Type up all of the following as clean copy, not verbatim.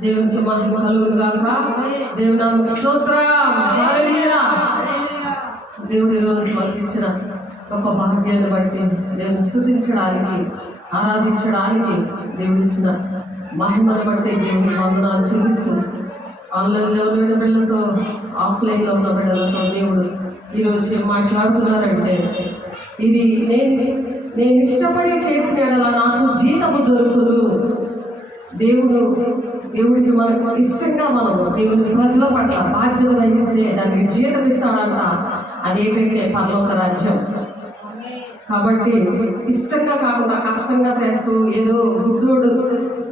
దేవునికి మహిమ కలుగును గాక. దేవుని నామమునకు స్తోత్రం. హల్లెలూయా. దేవుడి రోజు మనకి ఇచ్చిన గొప్ప భాగ్యాన్ని బట్టి దేవుని స్తుతించడానికి, ఆరాధించడానికి, దేవుడిచ్చిన మహిమను బట్టి దేవుని వందనాలు చెల్లిస్తూ ఆన్లైన్లో ఉన్న బిడ్డలతో, ఆఫ్లైన్లో ఉన్న బిడ్డలతో దేవుడు ఈరోజు ఏం మాట్లాడుతున్నారంటే, ఇది నేను ఇష్టపడి చేసిన యెడల నాకు జీతము దొరుకును. దేవుడికి మనకు ఇష్టంగా మనం దేవుని ప్రజల పట్ల బాధ్యత వహిస్తే దానికి జీతం ఇస్తాడంట. అదేంటంటే పరలోక రాజ్యం. కాబట్టి ఇష్టంగా కాకుండా కష్టంగా చేస్తూ ఏదో గుడ్డోడు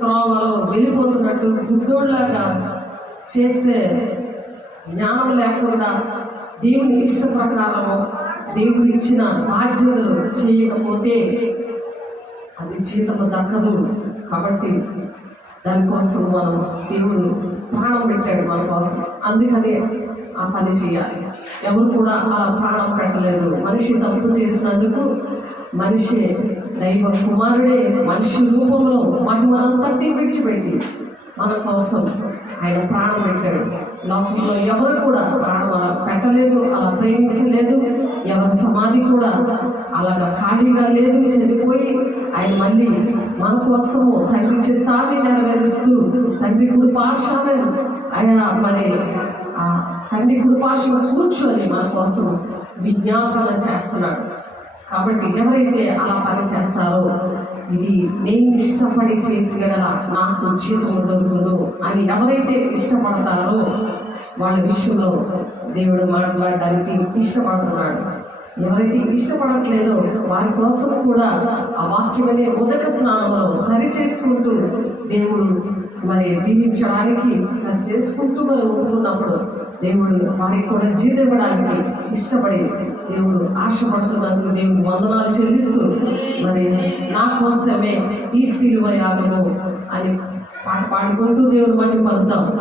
త్రోవలో వెళ్ళిపోతున్నట్టు గుడ్డోడులాగా చేస్తే, జ్ఞానం లేకుండా దేవుని ఇష్ట ప్రకారము దేవుడు ఇచ్చిన బాధ్యతలు చేయకపోతే అది జీతము దక్కదు. కాబట్టి దానికోసం మనం దేవుడు ప్రాణం పెట్టాడు మన కోసం. అందుకని ఆ పని చేయాలి. ఎవరు కూడా ఆ ప్రాణం పెట్టలేదు. మనిషి తప్పు చేసినందుకు మనిషి దైవ కుమారుడే మనిషి రూపంలో మహిమనంతటి విడిచిపెట్టి మన కోసం ఆయన ప్రాణం పెట్టాడు. లోకంలో ఎవరు కూడా ప్రాణం అలా పెట్టలేదు, అలా ప్రేమించలేదు. ఎవరి సమాధి కూడా అలాగా ఖాళీగా లేదు. చనిపోయి ఆయన మళ్ళీ మన కోసము తండ్రి చిత్తాన్ని నెరవేరుస్తూ తండ్రి కుడిపార్శ్వమే ఆయన మరి ఆ తండ్రి కుడిపార్శ్వం కూర్చొని మన కోసం విజ్ఞాపన చేస్తున్నాడు. కాబట్టి ఎవరైతే అలా పని చేస్తారో, ఇది నేను ఇష్టపడి చేసిన నాకు జీతం దొరుకును అని ఎవరైతే ఇష్టపడతారో వాళ్ళ విషయంలో దేవుడు మాట్లాడడానికి ఇష్టపడుతున్నాడు. ఎవరైతే ఇష్టపడట్లేదో వారి కోసం కూడా ఆ వాక్యమనే ఉదక స్నానంలో సరి చేసుకుంటూ దేవుడు మరి దీవించడానికి సరి చేసుకుంటూ మనం ఉంటున్నప్పుడు దేవుడు వారికి కూడా జీతం ఇవ్వడానికి ఇష్టపడి దేవుడు ఆశపడుతున్నందుకు దేవుడు వందనాలు చెల్లిస్తూ మరి నా కోసమే ఈ సిలువ యాగము అని పాట పాడుకుంటూ దేవుడు మహిమ పలుకుతాం.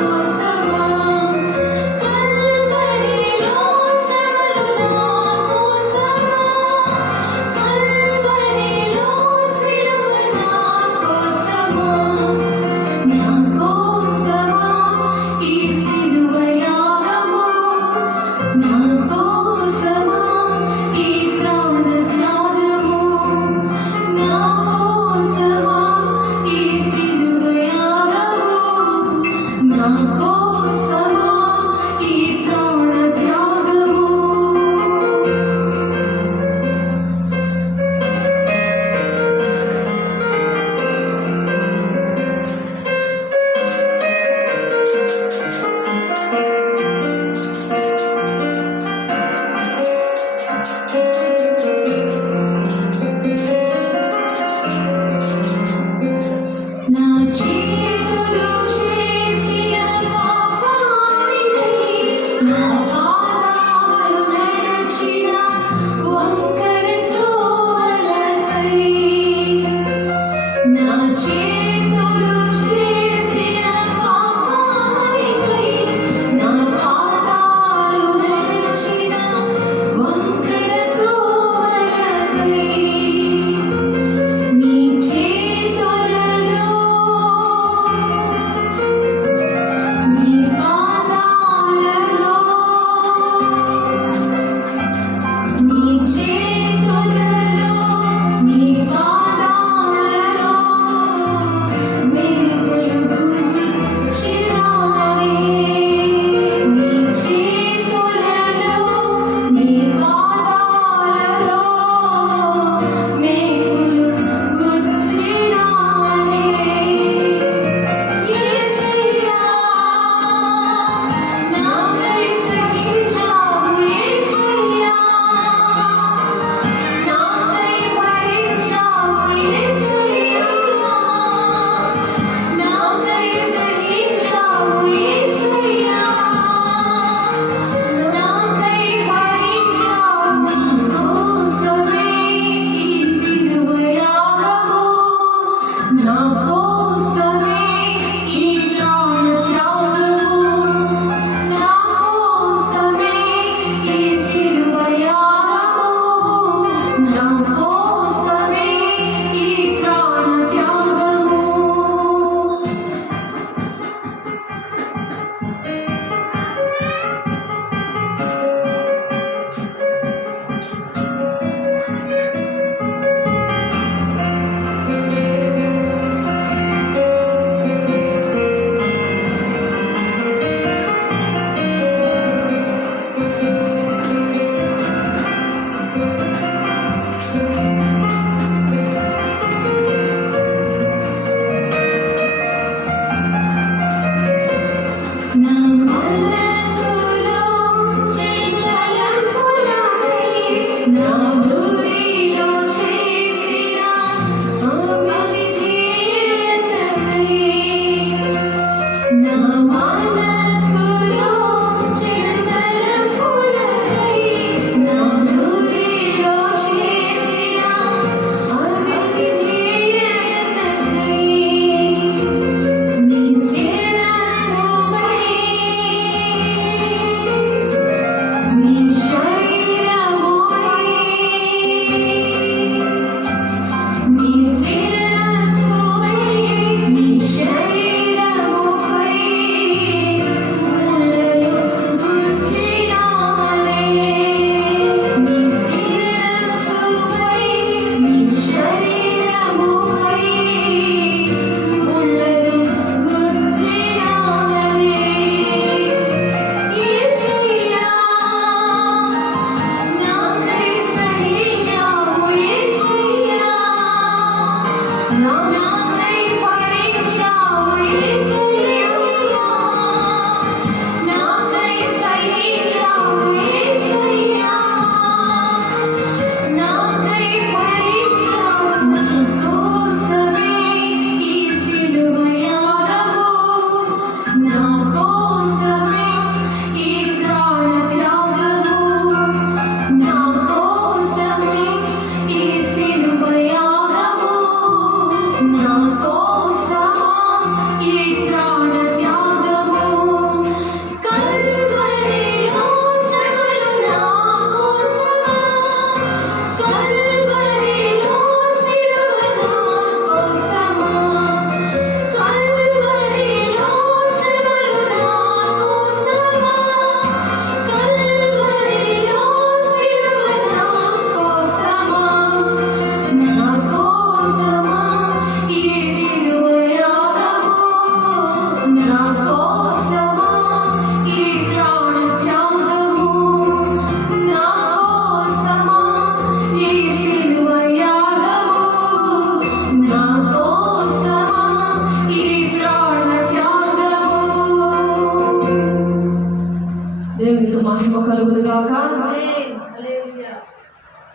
Cause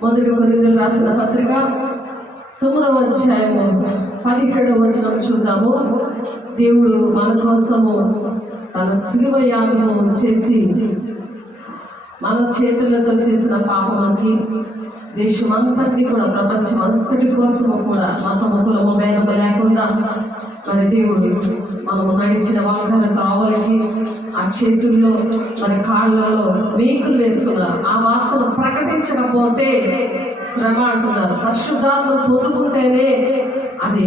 మొదటి కొరింథీయులకు రాసిన పత్రిక 9వ అధ్యాయము 17వ వచనం చూద్దాము. దేవుడు మన కోసము తన శిలువ యాగము చేసి మన చేతులతో చేసిన పాపముకి దేశమంతటి కూడా ప్రపంచం అంతటి కోసము కూడా మతము కులము భేదము లేకుండా మరి దేవుడు మనము నడిచిన వంకర త్రావలకి ఆ చేతుల్లో మరి కాళ్ళలో మేకులు వేసుకున్నారు. ఆ వార్తను ప్రకటించకపోతే శ్రమ అంటున్నారు. పరిశుద్ధాత్మ పొందుకుంటేనే అది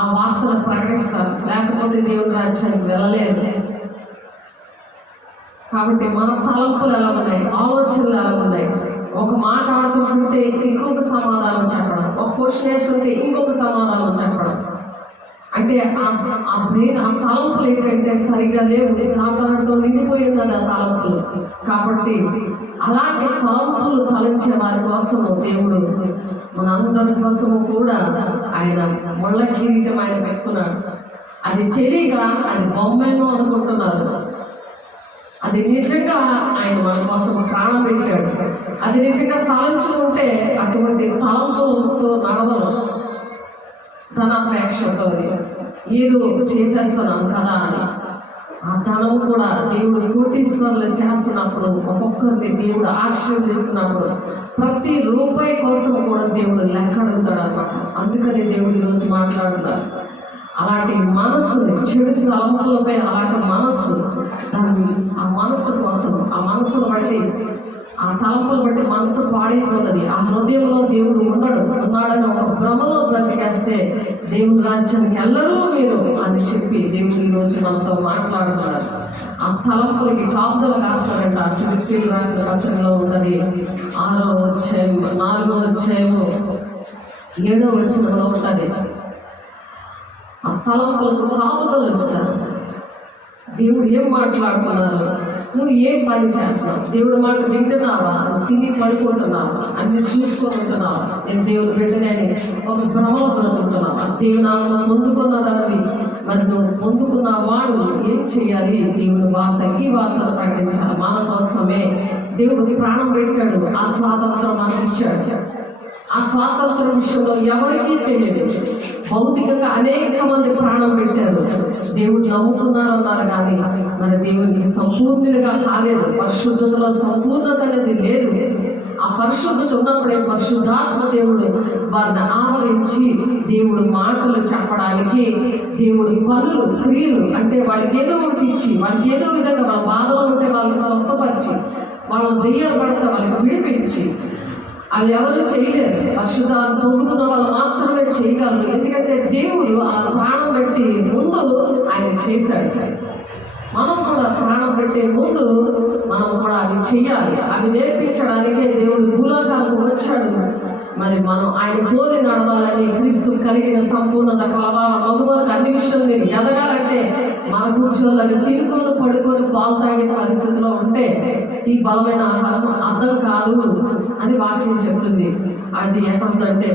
ఆ వార్తను ప్రకటిస్తారు, లేకపోతే దేవుని రాజ్యానికి వెళ్ళలేదు. కాబట్టి మన తలంపులు ఎలా ఉన్నాయి, ఆలోచనలు ఎలా ఉన్నాయి. ఒక మాట ఆడుతుంటే ఇంకొక సమాధానం చెప్పడం, ఒక క్వశ్చన్ వేస్తుంటే ఇంకొక సమాధానం చెప్పడం. అంటే ఆ బ్రెయిన్, ఆ తలంపులు ఏంటంటే సరిగ్గా లేవు, సాధారణతో నిండిపోయింది అది ఆ తలంపులు. కాబట్టి అలాంటి తలంపులు తలంచే వారి కోసము దేవుడు మన అందరి కోసము కూడా ఆయన ముళ్ళ కిరీటం ఆయన పెట్టుకున్నాడు. అది తెలియక అది బొమ్మేమో అనుకుంటున్నారు, అది నిజంగా ఆయన మన కోసం ప్రాణం పెట్టాడు. అది నిజంగా తలంచుకుంటే అటువంటి తలంపుతో నడవడం, ధనాపేక్షతో ఏదో చేసేస్తున్నాం కదా అని ఆ ధనం కూడా దేవుడు కోటీశ్వర్లు చేస్తున్నప్పుడు, ఒక్కొక్కరిని దేవుడు ఆశీర్వదిస్తున్నప్పుడు ప్రతి రూపాయి కోసం కూడా దేవుడు లెక్క అడుగుతాడు అన్నమాట. అందుకని దేవుడు ఈరోజు మాట్లాడుతున్నారు. అలాంటి మనస్సుని, చెడు తలంపులపై అలాంటి మనస్సు, దాన్ని ఆ మనస్సు కోసం, ఆ మనస్సును బట్టి, ఆ తలంపులు బట్టి మనస్సు పాడైపోతుంది. ఆ హృదయంలో దేవుడు ఉన్నాడని ఒక భ్రమలో బ్రతికేస్తే దేవుని రాజ్యానికి ఎల్లరూ మీరు అని చెప్పి దేవుడు ఈరోజు మనతో మాట్లాడుతున్నారు. ఆ తలంపులకి కాపుదలు కాస్తారంట. ఫిలిప్పీయులకు రాసిన పత్రికలో ఉన్నది 6వ అధ్యాయం 4వ అధ్యాయము 7వ వచనంలో ఉంటుంది. ఆ తలంపులకు కాపుదలు వచ్చారు. దేవుడు ఏం మాట్లాడుతున్నారు, నువ్వు ఏం పని చేస్తున్నావు, దేవుడు మాట వింటున్నావా, తిని పడుకుంటున్నావా, అన్ని చూసుకొని ఉంటున్నావా, నేను దేవుడు బిడ్డనే ఒక భ్రమలో బ్రతుకుతున్నావా, దేవుని ఆత్మ పొందుకున్నదాన్ని మరి నువ్వు పొందుకున్న వాడు ఏం చేయాలి, దేవుని వార్త, ఈ వార్తను ప్రకటించాలి. మన కోసమే దేవుడు ప్రాణం పెట్టాడు, ఆ స్వాతంత్రం మనకి ఇచ్చాడు. ఆ స్వాతంత్రం విషయంలో ఎవరికీ తెలియదు. భౌతికంగా అనేక మంది ప్రాణం పెట్టారు, దేవుడు నమ్ముతున్నారన్నారు, కానీ మరి దేవునికి సంపూర్ణులుగా కాలేదు. పరిశుద్ధతలో సంపూర్ణత అనేది లేదు. ఆ పరిశుద్ధత ఉన్నప్పుడే పరిశుద్ధాత్మ దేవుడు వారిని ఆవరించి దేవుడు మాటలు చెప్పడానికి, దేవుడు పనులు, క్రియలు, అంటే వాళ్ళకి ఏదో ఒకటి ఇచ్చి, వాళ్ళకి ఏదో విధంగా వాళ్ళ బాధలో ఉంటే వాళ్ళకి స్వస్థపరిచి, వాళ్ళ దెయ్యాలు పడితే వాళ్ళకి విడిపించి, అవి ఎవరు చేయలేరు. పరిశుద్ధాత్మ పొందుకున్న వాళ్ళు మాత్రమే చేయగలరు. ఎందుకంటే దేవుడు ఆ ప్రాణం పెట్టి ముందు ఆయన చేశాడు. మనం కూడా ప్రాణం పెట్టే ముందు మనం కూడా అవి చెయ్యాలి. అవి నేర్పించడానికే దేవుడు భూలోకాలకు వచ్చాడు. మరి మనం ఆయన పోలి నడవాలని, క్రీస్తు కలిగిన సంపూర్ణత కలవాల మగువకు అన్ని విషయాలు మీరు ఎదగాలంటే మన కూర్చోళ్ళకి తిరుకులు పడుకొని పాలు తాగే పరిస్థితిలో ఉంటే ఈ బలమైన ఆహారం అర్థం కాదు అని వాక్యం చెప్తుంది. అది ఎక్కడుందంటే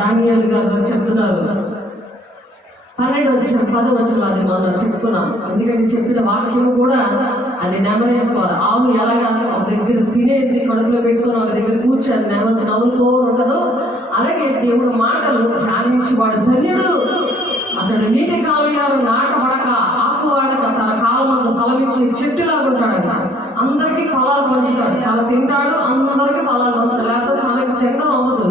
దానియేలు గారు చెప్తున్నారు 10వ వచనంలో అది మనం చెప్పుకున్నాం. ఎందుకంటే చెప్పిన వాక్యము కూడా అది నెమరేసుకోవాలి. ఆవు ఎలాగా ఒక దగ్గర తినేసి కడుపులో పెట్టుకుని ఒక దగ్గర కూర్చొని నవ్వుతూ ఉండదు, అలాగే దేవుడు మాటలు ధ్యానించి వాడు ధన్యుడు. అతడు నీటి కావ్యాలు నాటబడక ఆకువాడక తన కాలమందు ఫలమిచ్చే చెట్టులా ఉంటాడు. అందరికీ ఫలాలు పంచుతాడు. తను తింటాడు, అందరికీ ఫలాలు పంచుతాడు. లేకపోతే తనకి తినడం అవ్వదు,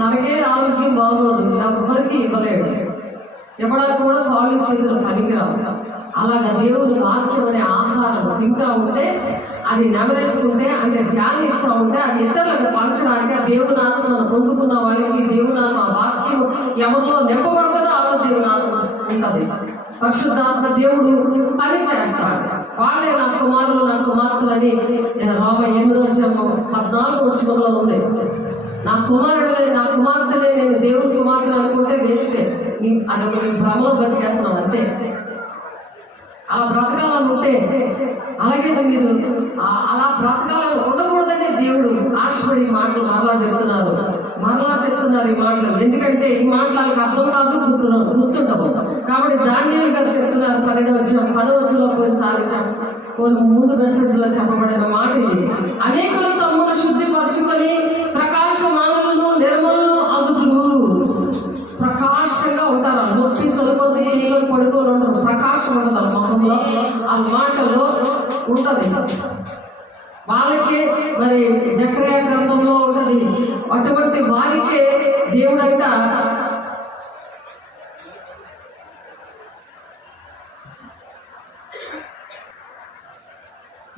తనకే ఆరోగ్యం బాగోదు, ఎవ్వరికి ఇవ్వలేడు. ఎవడానికి కూడా కాళ్ళు చేతులు పనికిరావు. అలాగా దేవుని వాక్యం అనే ఆహారం తింటూ ఉంటే, అది నెమరేసుకుంటే, అంటే ధ్యానిస్తూ ఉంటే, అది ఇతరులకు పంచడానికి, ఆ దేవుని ఆత్మ మనం పొందుకున్న వాళ్ళకి దేవుని ఆత్మ వాక్యం ఎవరిలో నింపబడుతుందో అలా దేవుని ఆత్మ ఉంటుంది. పరిశుద్ధాత్మ దేవుడు పని చేస్తాడు. వాళ్ళే నా కుమారులు, నా కుమార్తెలని 8వ వచనంలో ఉంది. నా కుమారుడే, నా కుమార్తెలే, నేను దేవుని కుమార్తెలు అనుకుంటే వేస్టే. అదొక భ్రమలో బ్రతికేస్తున్నాను అంతే. అలా బ్రతకాలనుంటే, అలాగే మీరు అలా బ్రతకాలని ఉండకూడదనే దేవుడు ఆశపడి మాటలు మరలా చెప్తున్నారు ఈ మాటలు. ఎందుకంటే ఈ మాటలకు అర్థం కాదు, గుర్తుండవు. కాబట్టి దానియేలు గారు చెప్తున్నారు 10వ వచనంలో ముందు మెసేజ్ లో చెప్పబడిన మాట ఇది. అనేకులు తమ్మును శుద్ధిపరచుకొని ప్రకాశం ఉంటారు. నొప్పి సరిపోతుంది నీళ్ళు పడుకొని ఉంటారు. ప్రకాశం ఉండదు ఆ మొహంలో, ఆ మాటలో ఉంటుంది. వాళ్ళకే మరి జకర్యా గ్రంథంలో ఉంటుంది. అటువంటి వారికే దేవుడంట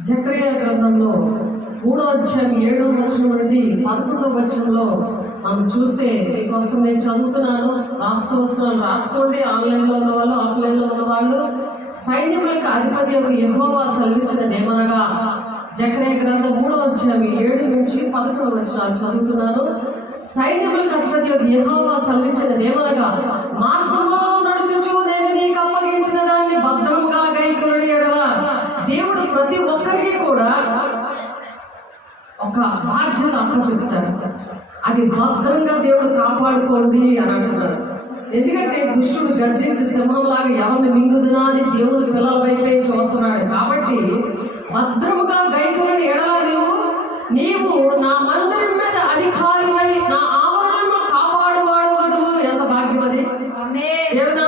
జకర్యా గ్రంథంలో 3వ అధ్యాయం 7వ వచనం నుండి 11వ వచనంలో మనం చూస్తే మీకోసం నేను చదువుతున్నాను. రాసుకోండి. ఆన్లైన్లో ఉన్న వాళ్ళు, ఆఫ్లైన్లో ఉన్న వాళ్ళు. సైన్యములకు అధిపతి యెహోవా సెలవిచ్చినదేమనగా, జకర్యా గ్రంథం 3వ అధ్యాయం 7 నుంచి 11వ వచనాలు చదువుతున్నాను. సైన్యములకు అధిపతి యెహోవా సెలవిచ్చినదేమనగా, మార్గంలో నడుచుచు నేను నీకు అప్పగించిన దాన్ని భద్రంగా గైకొనుడి ఎడల. దేవుడు ప్రతి ఒక్కరికి కూడా ఒక బాధ్యత అప్పచెప్తాడు. అది భద్రంగా దేవుడు కాపాడుకోండి అని అంటున్నారు. ఎందుకంటే దుష్టుడు గర్జించి సింహంలాగా ఎవరిని మింగుదునా అని దేవుడు పిల్లల వైపే చూస్తున్నాడు. కాబట్టి భద్రముగా గైకొనుడి ఎడల నీవు నా మందిరం మీద అధికారివై నా ఆవరణను కాపాడువాడు. ఎంత భాగ్యం అది! దేవుడు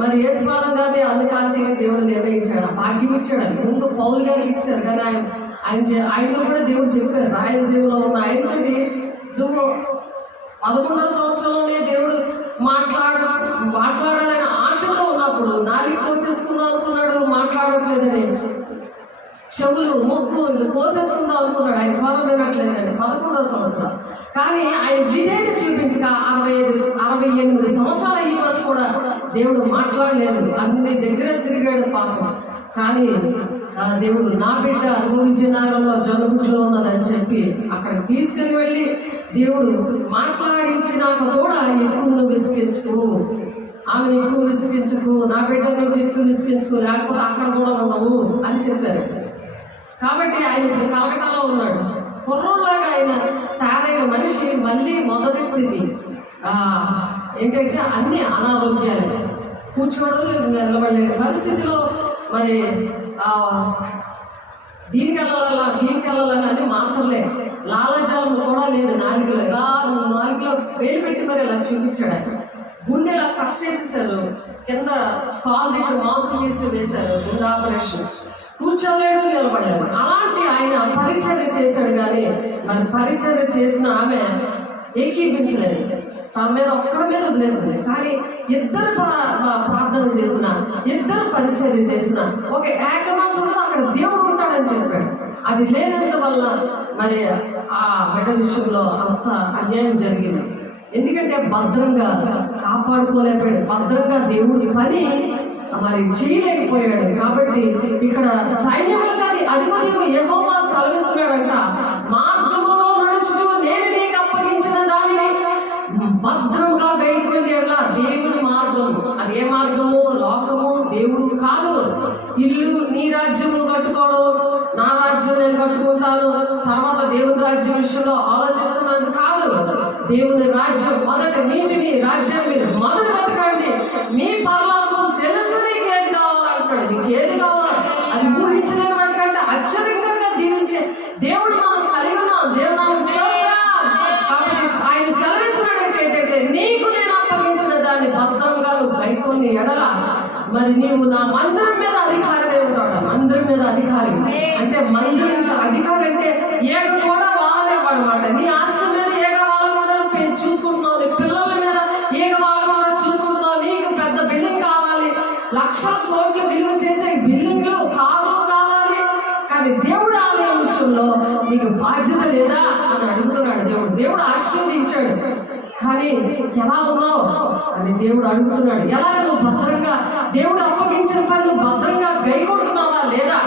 మరి యేసుపాదం గారిని అందుకాంతి దేవుడు నిర్ణయించాడు, భాగ్యం ఇచ్చాడు. అది ముందు పౌలు గారికి ఇచ్చారు, కానీ ఆయనతో కూడా దేవుడు చెప్పారు. రాయలసీమలో ఉన్న ఆయనతోటి నువ్వు 11వ సంవత్సరంలోనే దేవుడు మాట్లాడాలని ఆశతో ఉన్నప్పుడు నాలుగు కోసేసుకుందాం అనుకున్నాడు, మాట్లాడట్లేదని. చెవులు, ముక్కు ఇది కోసేసుకుందాం అనుకున్నాడు, ఆయన స్వరం వినట్లేదని 11వ సంవత్సరం. కానీ ఆయన విధేయత చూపించక 68 సంవత్సరాలు ఈ వరకు కూడా దేవుడు మాట్లాడలేదు. అన్ని దగ్గర తిరిగాడు పాపం. కానీ దేవుడు నా బిడ్డ విజయనగరంలో జనగుడిలో ఉన్నదని చెప్పి అక్కడికి తీసుకుని వెళ్ళి దేవుడు మాట్లాడించినాక కూడా ఎక్కువ విసిగించుకు, ఆమెను ఎక్కువ విసిగించుకు, నా బిడ్డను ఎక్కువ విసిగించుకు, లేకపోతే అక్కడ కూడా ఉండవు అని చెప్పారు. కాబట్టి ఆయన ఇప్పుడు కలకటాలో ఉన్నాడు. కుర్రోళ్ళలాగా ఆయన తయారైన మనిషి మళ్ళీ మొదటి స్థితి ఏంటంటే అన్ని అనారోగ్యాలు, కూర్చోడు నిలబడే పరిస్థితిలో. మరి దీనికి వెళ్ళాలని అన్ని మాత్రలే, లాలాజలం కూడా లేదు. నాలుగులో వేలు పెట్టి మరి ఇలా చూపించాడు. గుండె ఇలా కట్ చేసేసారు, కింద కాల్ దగ్గర మాంసం వేశారు, గుండె ఆపరేషన్. కూర్చోలేడు, నిలబడలేదు. అలాంటి ఆయన పరిచర్య చేశాడు. కానీ మరి పరిచర్య చేసిన ఆమె ఏకీపించలేదు, తన మీద ఒక్కడి మీద వదిలేసింది. కానీ ఇద్దరు ప్రార్థన చేసిన, ఇద్దరు పరిచర్య చేసిన ఒక ఏకమాసంలో అక్కడ దేవుడు ఉంటాడని చెప్పాడు. అది లేనందువల్ల మరి ఆ బిడ్డ విషయంలో అంత అన్యాయం జరిగింది. ఎందుకంటే భద్రంగా కాపాడుకోలేకపోయాడు, భద్రంగా దేవుడి పని మరి చేయలేకపోయాడు. కాబట్టి ఇక్కడ సైన్యములకు అధిపతి యెహోవా సెలవిస్తున్నాడంట, మార్గములో నడుచుచు నేను నీకు అప్పగించిన దానిని భద్రంగా గైకొనుడి ఎడల. దేవుని మార్గం, అదే మార్గము లోకము దేవుడు కాదు. ఇల్లు నీ రాజ్యము కట్టుకోవడం, నా రాజ్యం నేను కట్టుకుంటాను, తర్వాత దేవుని రాజ్యం విషయంలో ఆలోచిస్తున్నది కాదు. దేవుని రాజ్యం మొదట, నీటిని రాజ్యం మీరు మొదట బతకండి, మీ పరలోకం తెలుసు. నీకు ఏది కావాలంటాడు, నీకు ఏది కావాలి అది ఊహించలేని వాటికంటే అత్యధికంగా దీవించే దేవుడు మనం కలిగి ఉన్నాం. దేవునానికి స్తోత్రం. కాబట్టి ఆయన సెలవిస్తున్నాడంటే ఏంటంటే, నీకు నేను అప్పగించిన దాన్ని భద్రంగా నువ్వు గైకొని ఎడల మరి నీవు నా మందిరం మీద అధికారమే ఉంటాడు. మందిరం మీద అధికారి అంటే, మందిరం అధికారి అంటే ఏగ కూడా వాళ్ళేవాడనమాట. నీ ఆస్తి మీద ఏగ వాళ్ళకుండా చూసుకుంటున్నావు, నీ పిల్లల మీద ఏగ వాళ్ళకుండా చూసుకుంటున్నావు. నీకు పెద్ద బిల్డింగ్ కావాలి, లక్షల కోట్ల విలువ చేసే బిల్డింగ్లు, కార్లు కావాలి. కానీ దేవుడు ఆలయం విషయంలో నీకు బాధ్యత లేదా అని అడుగుతున్నాడు దేవుడు. దేవుడు ఆశీర్వదించాడు, కానీ ఎలా ఉన్నావు అని దేవుడు అడుగుతున్నాడు. ఎలా నువ్వు భద్రంగా దేవుడు అప్పగించిన పని నువ్వు భద్రంగా గైకొంటున్నావా లేదా?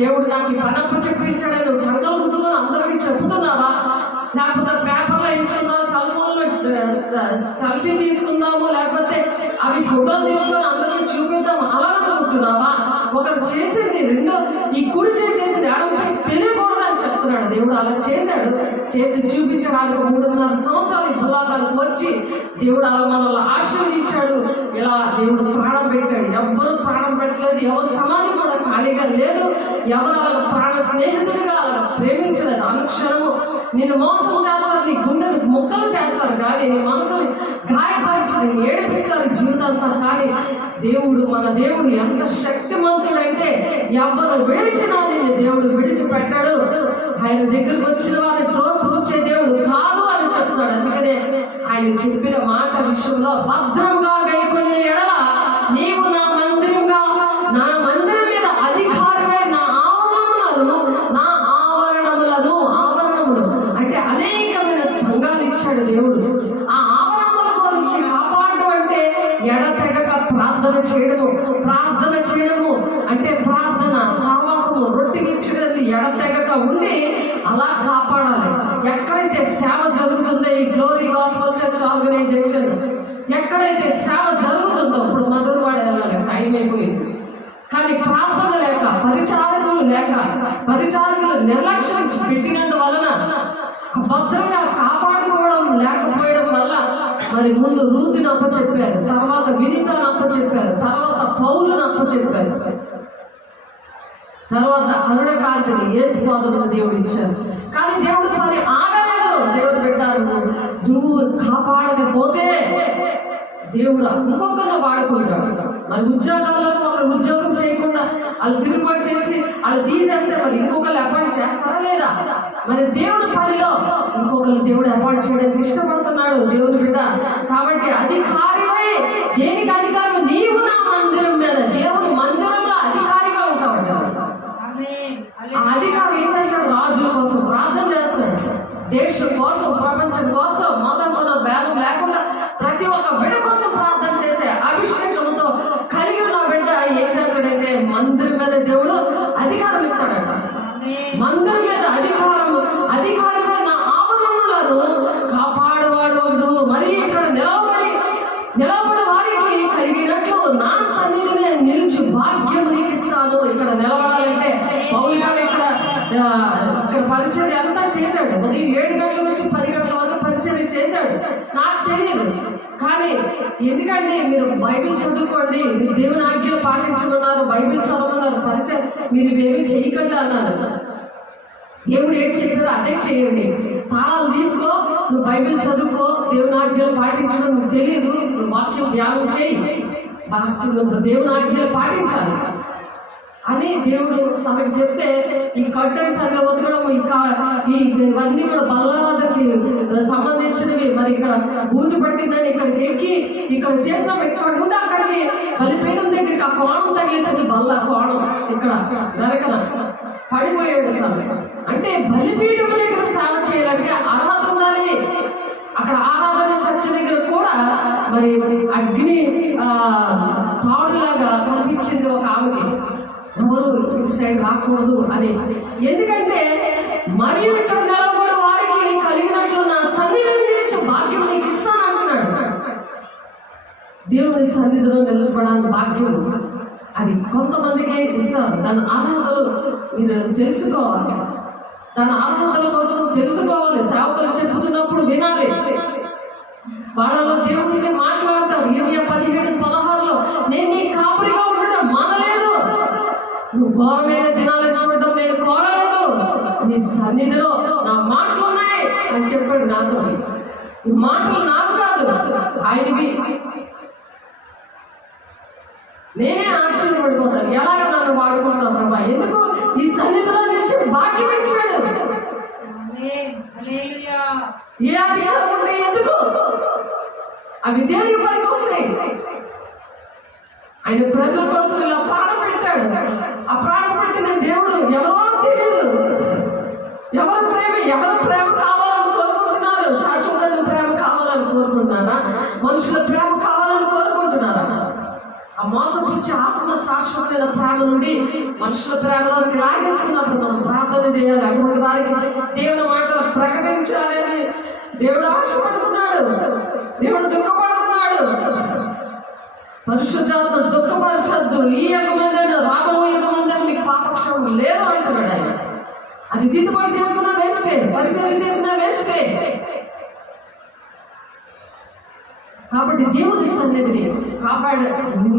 దేవుడు నాకు ఈ పని అప్పు చెప్పించాడని నువ్వు సంకల్ప గుర్తులో అందరికీ చెబుతున్నావా? లేకపోతే పేపర్లో ఇచ్చిందో, సెల్ ఫోన్లో సెల్ఫీ తీసుకుందాము, లేకపోతే అవి ఫోటోలు తీసుకొని అందరికీ చూపిద్దాం అలా అనుకుంటున్నావా? ఒకరు చేసింది రెండో, ఈ కుడి చేసేది ఎడమ చేసి తెలియకూడదని చెప్తున్నాడు దేవుడు. అలా చేశాడు, చేసి చూపించడానికి 3.5 సంవత్సరాలు భూలోకాలకు వచ్చి దేవుడు అలా మనల్ని ఆశీర్వదించాడు. ఇలా దేవుడు ప్రాణం పెట్టాడు. ఎవ్వరు ప్రాణం పెట్టలేదు, ఎవరు సమాధి కూడా ఖాళీగా లేదు, ఎవరు అలాగ ప్రాణ స్నేహితుడిగా అలాగ ప్రేమించలేదు. అనుక్షణము నిన్ను మోసం చేస్తారు, నీ గుండెని ముక్కలు చేస్తారు, కానీ నీ మనసుని గాయపరిచి ఏడిపిస్తారు జీవితాంతా. కానీ దేవుడు, మన దేవుడు ఎంత శక్తిమంతుడంటే ఎవరు విడిచినా నిన్ను దేవుడు విడిచిపెట్టాడు. ఆయన దగ్గరకు వచ్చిన వారిని త్రోసిపుచ్చే దేవుడు కాదు అని చెప్తున్నాడు. అందుకనే ఆయన చెప్పిన మాట విషయంలో భద్రంగా గైకొన్న ఎడల నీవు నా మందిరంగా, నా మందిరం మీద అధికారమే, నా ఆవరణములు అంటే అనేకమైన సంఘాలు ఇచ్చాడు దేవుడు. ఆ ఆవరణముల గురించి కాపాడడం అంటే ఎడతెగక ప్రార్థన చేయడము అంటే ప్రార్థన, సహవాసము, రొట్టె విచ్చుడని ఎడతెగక ఉండి అలా కాపాడాలి. ఎక్కడైతే సేవ జరుగుతుందో, ఈ గ్లోరీ గాస్పెల్ చర్చ్ ఆర్గనైజేషన్ ఎక్కడైతే సేవ జరుగుతుందో, ఇప్పుడు మధురవాడ వెళ్ళాలి, టైం అయిపోయింది. కానీ ప్రార్థన లేక, పరిచారకులు నిర్లక్ష్యం పెట్టినందువలన, భద్రంగా కాపాడుకోవడం లేకపోవడం వల్ల మరి ముందు రూతుని అప్పచెప్పారు, తర్వాత వినితను అప్పచెప్పారు, తర్వాత పౌలుని అప్పచెప్పారు, తర్వాత అరుణకాంతిని యేసుపాదమును దేవుడు ఇచ్చారు. కానీ దేవుడు పని ఆగలేదు. దేవుడు పెట్టారు, నువ్వు కాపాడకపోతే దేవుడు ఇంకొకరిని వాడుకుంటాడు. మరి ఉద్యోగాల్లో ఒకరు ఉద్యోగం చేయకుండా వాళ్ళు తిరుగుబాటు చేసి వాళ్ళు తీసేస్తే మరి ఇంకొకరు అపాయింట్ చేస్తారా లేదా? మరి దేవుడి పనిలో ఇంకొకరు దేవుడు అపాయింట్ చేయడానికి ఇష్టపడుతున్నాడు దేవుని బిడ్డ. కాబట్టి అధికారివై, దేనికి అధికారం? నీవు నా మందిరం మీద, దేవుని మందిరంలో అధికారిగా ఉంటావు. ఆ అధికారం ఏం చేస్తాడు? రాజుల కోసం ప్రార్థన చేస్తాడు, దేశం కోసం, ప్రపంచం కోసం, మతం భేదం లేకుండా ప్రతి ఒక్క బిడ్డ కోసం ప్రార్థన చేసే అభిషేకంతో కలిగిన బిడ్డ ఏం చేస్తాడంటే మందిరం మీద దేవుడు అధికారం ఇస్తాడట. మందిరం మీద అధికారమే నా ఆవరణలను కాపాడేవాడు ఒకడు. మరి ఇక్కడ నిలబడి వారికి కలిగినట్లు నా సన్నిధిని నిలిచి భాగ్యం నీకు ఇస్తాను. ఇక్కడ నిలబడాలంటే పౌలు గారు ఇక్కడ పరిచర్య అంతా చేశాడు. ఉదయం 7 గంటల నుంచి 10 గంటల వరకు పరిచర్య చేశాడు. నాకు తెలియదు, కానీ ఎందుకంటే మీరు బైబిల్ చదువుకోండి, మీరు దేవుని ఆజ్ఞలు పాటించమన్నారు, బైబిల్ చదవమన్నారు, పరిచయం మీరు ఇవేమి చేయకండి అన్నారు. దేవుడు ఏం చెప్పారో అదే చేయండి. తాళాలు తీసుకో, నువ్వు బైబిల్ చదువుకో, దేవుని ఆజ్ఞలు పాటించడం నువ్వు తెలియదు, నువ్వు వాక్యం ధ్యానం చేయి, దేవుని ఆజ్ఞలు పాటించాలి అని దేవుడు తనకు చెప్తే, ఈ కర్టన్స్ అనే వదలడం, ఇవన్నీ కూడా బల్లారాధనకి సంబంధించినవి. మరి ఇక్కడ బూజు పట్టిందని ఇక్కడికి ఎక్కి ఇక్కడ చేసినప్పుడు ఇక్కడ నుండి అక్కడికి బలిపీఠం దగ్గరికి ఆ కోణం తగిలేసింది, బల్ల కోణం ఇక్కడ వెనకన పడిపోయాడు. అంటే బలిపీఠం దగ్గర సేవ చేయాలంటే అర్హత ఉండాలి. అక్కడ ఆరాధన చర్చ దగ్గర కూడా మరి అగ్ని తాడులాగా కనిపించింది ఒక ఆమెకి, ఎవరు ఇటు సైడ్ రాకూడదు అని. ఎందుకంటే మరియు ఇక్కడ నిలబడి వారికి కలిగినట్లు నా సన్నిధిని భాగ్యం నీకు ఇస్తాను అంటున్నాడు. దేవుని సన్నిధిలో నిలబడానికి భాగ్యం అది కొంతమందికే ఇస్తారు. దాని అర్హతలు మీరు తెలుసుకోవాలి, దాని అర్హతల కోసం తెలుసుకోవాలి. సేవకులు చెబుతున్నప్పుడు వినాలి. వాళ్ళలో దేవుడికి మాట్లాడతాడు. ఇర్మియా 17:16 నేను నీ కాపురిగా ఉండటం మానలేదు, నువ్వు ఘోరమైన దినాలు చూడటం నేను కోరలేదు, నీ సన్నిధిలో నా మాటలు ఉన్నాయి అని చెప్పాడు నాతో. ఈ మాటలు నాకు కాదు, ఆయనవి. నేనే ఆశ్చర్యపడిపోతాను, ఎలాగ నన్ను వాడుకుంటాను ప్రభా, ఎందుకు ఈ సన్నిధిలో నుంచి భాగ్యం ఇచ్చాడు. ఏ అధికారం ఉంటే ఎందుకు? అవి దేవుని పనికి వస్తాయి. ఆయన ప్రజల కోసం ఇలా ప్రాణం పెట్టాడు. ఆ ప్రాణం పెట్టిన దేవుడు ఎవరో తెలియదు. ఎవరు ప్రేమ కావాలని కోరుకుంటున్నారు? శాశ్వత ప్రేమ కావాలని కోరుకుంటున్నారా? మనుషుల ప్రేమ కావాలని కోరుకుంటున్నారా? ఆ మోసపుచ్చి ఆత్మ శాశ్వతమైన ప్రేమ నుండి మనుషుల ప్రేమలోకి లాగేస్తున్నప్పుడు మనం ప్రార్థన చేయాలి. అటువంటి వారికి దేవుని మాటలు ప్రకటించాలని దేవుడు ఆశపడుతున్నాడు. దేవుడు దుఃఖపడుతున్నాడు. పరిశుద్ధాత్మ దుఃఖపరచద్దు. ఈ యుగమందరూ రాబోయే యుగమందరూ మీకు పాపక్షం లేదు అంటున్నాడు ఆయన. అది దిద్దుబాటు చేసుకున్నా వేస్టే, పరిచయం చేసినా వేస్టే. కాబట్టి కాబట్టి దేవుని సన్నిధిని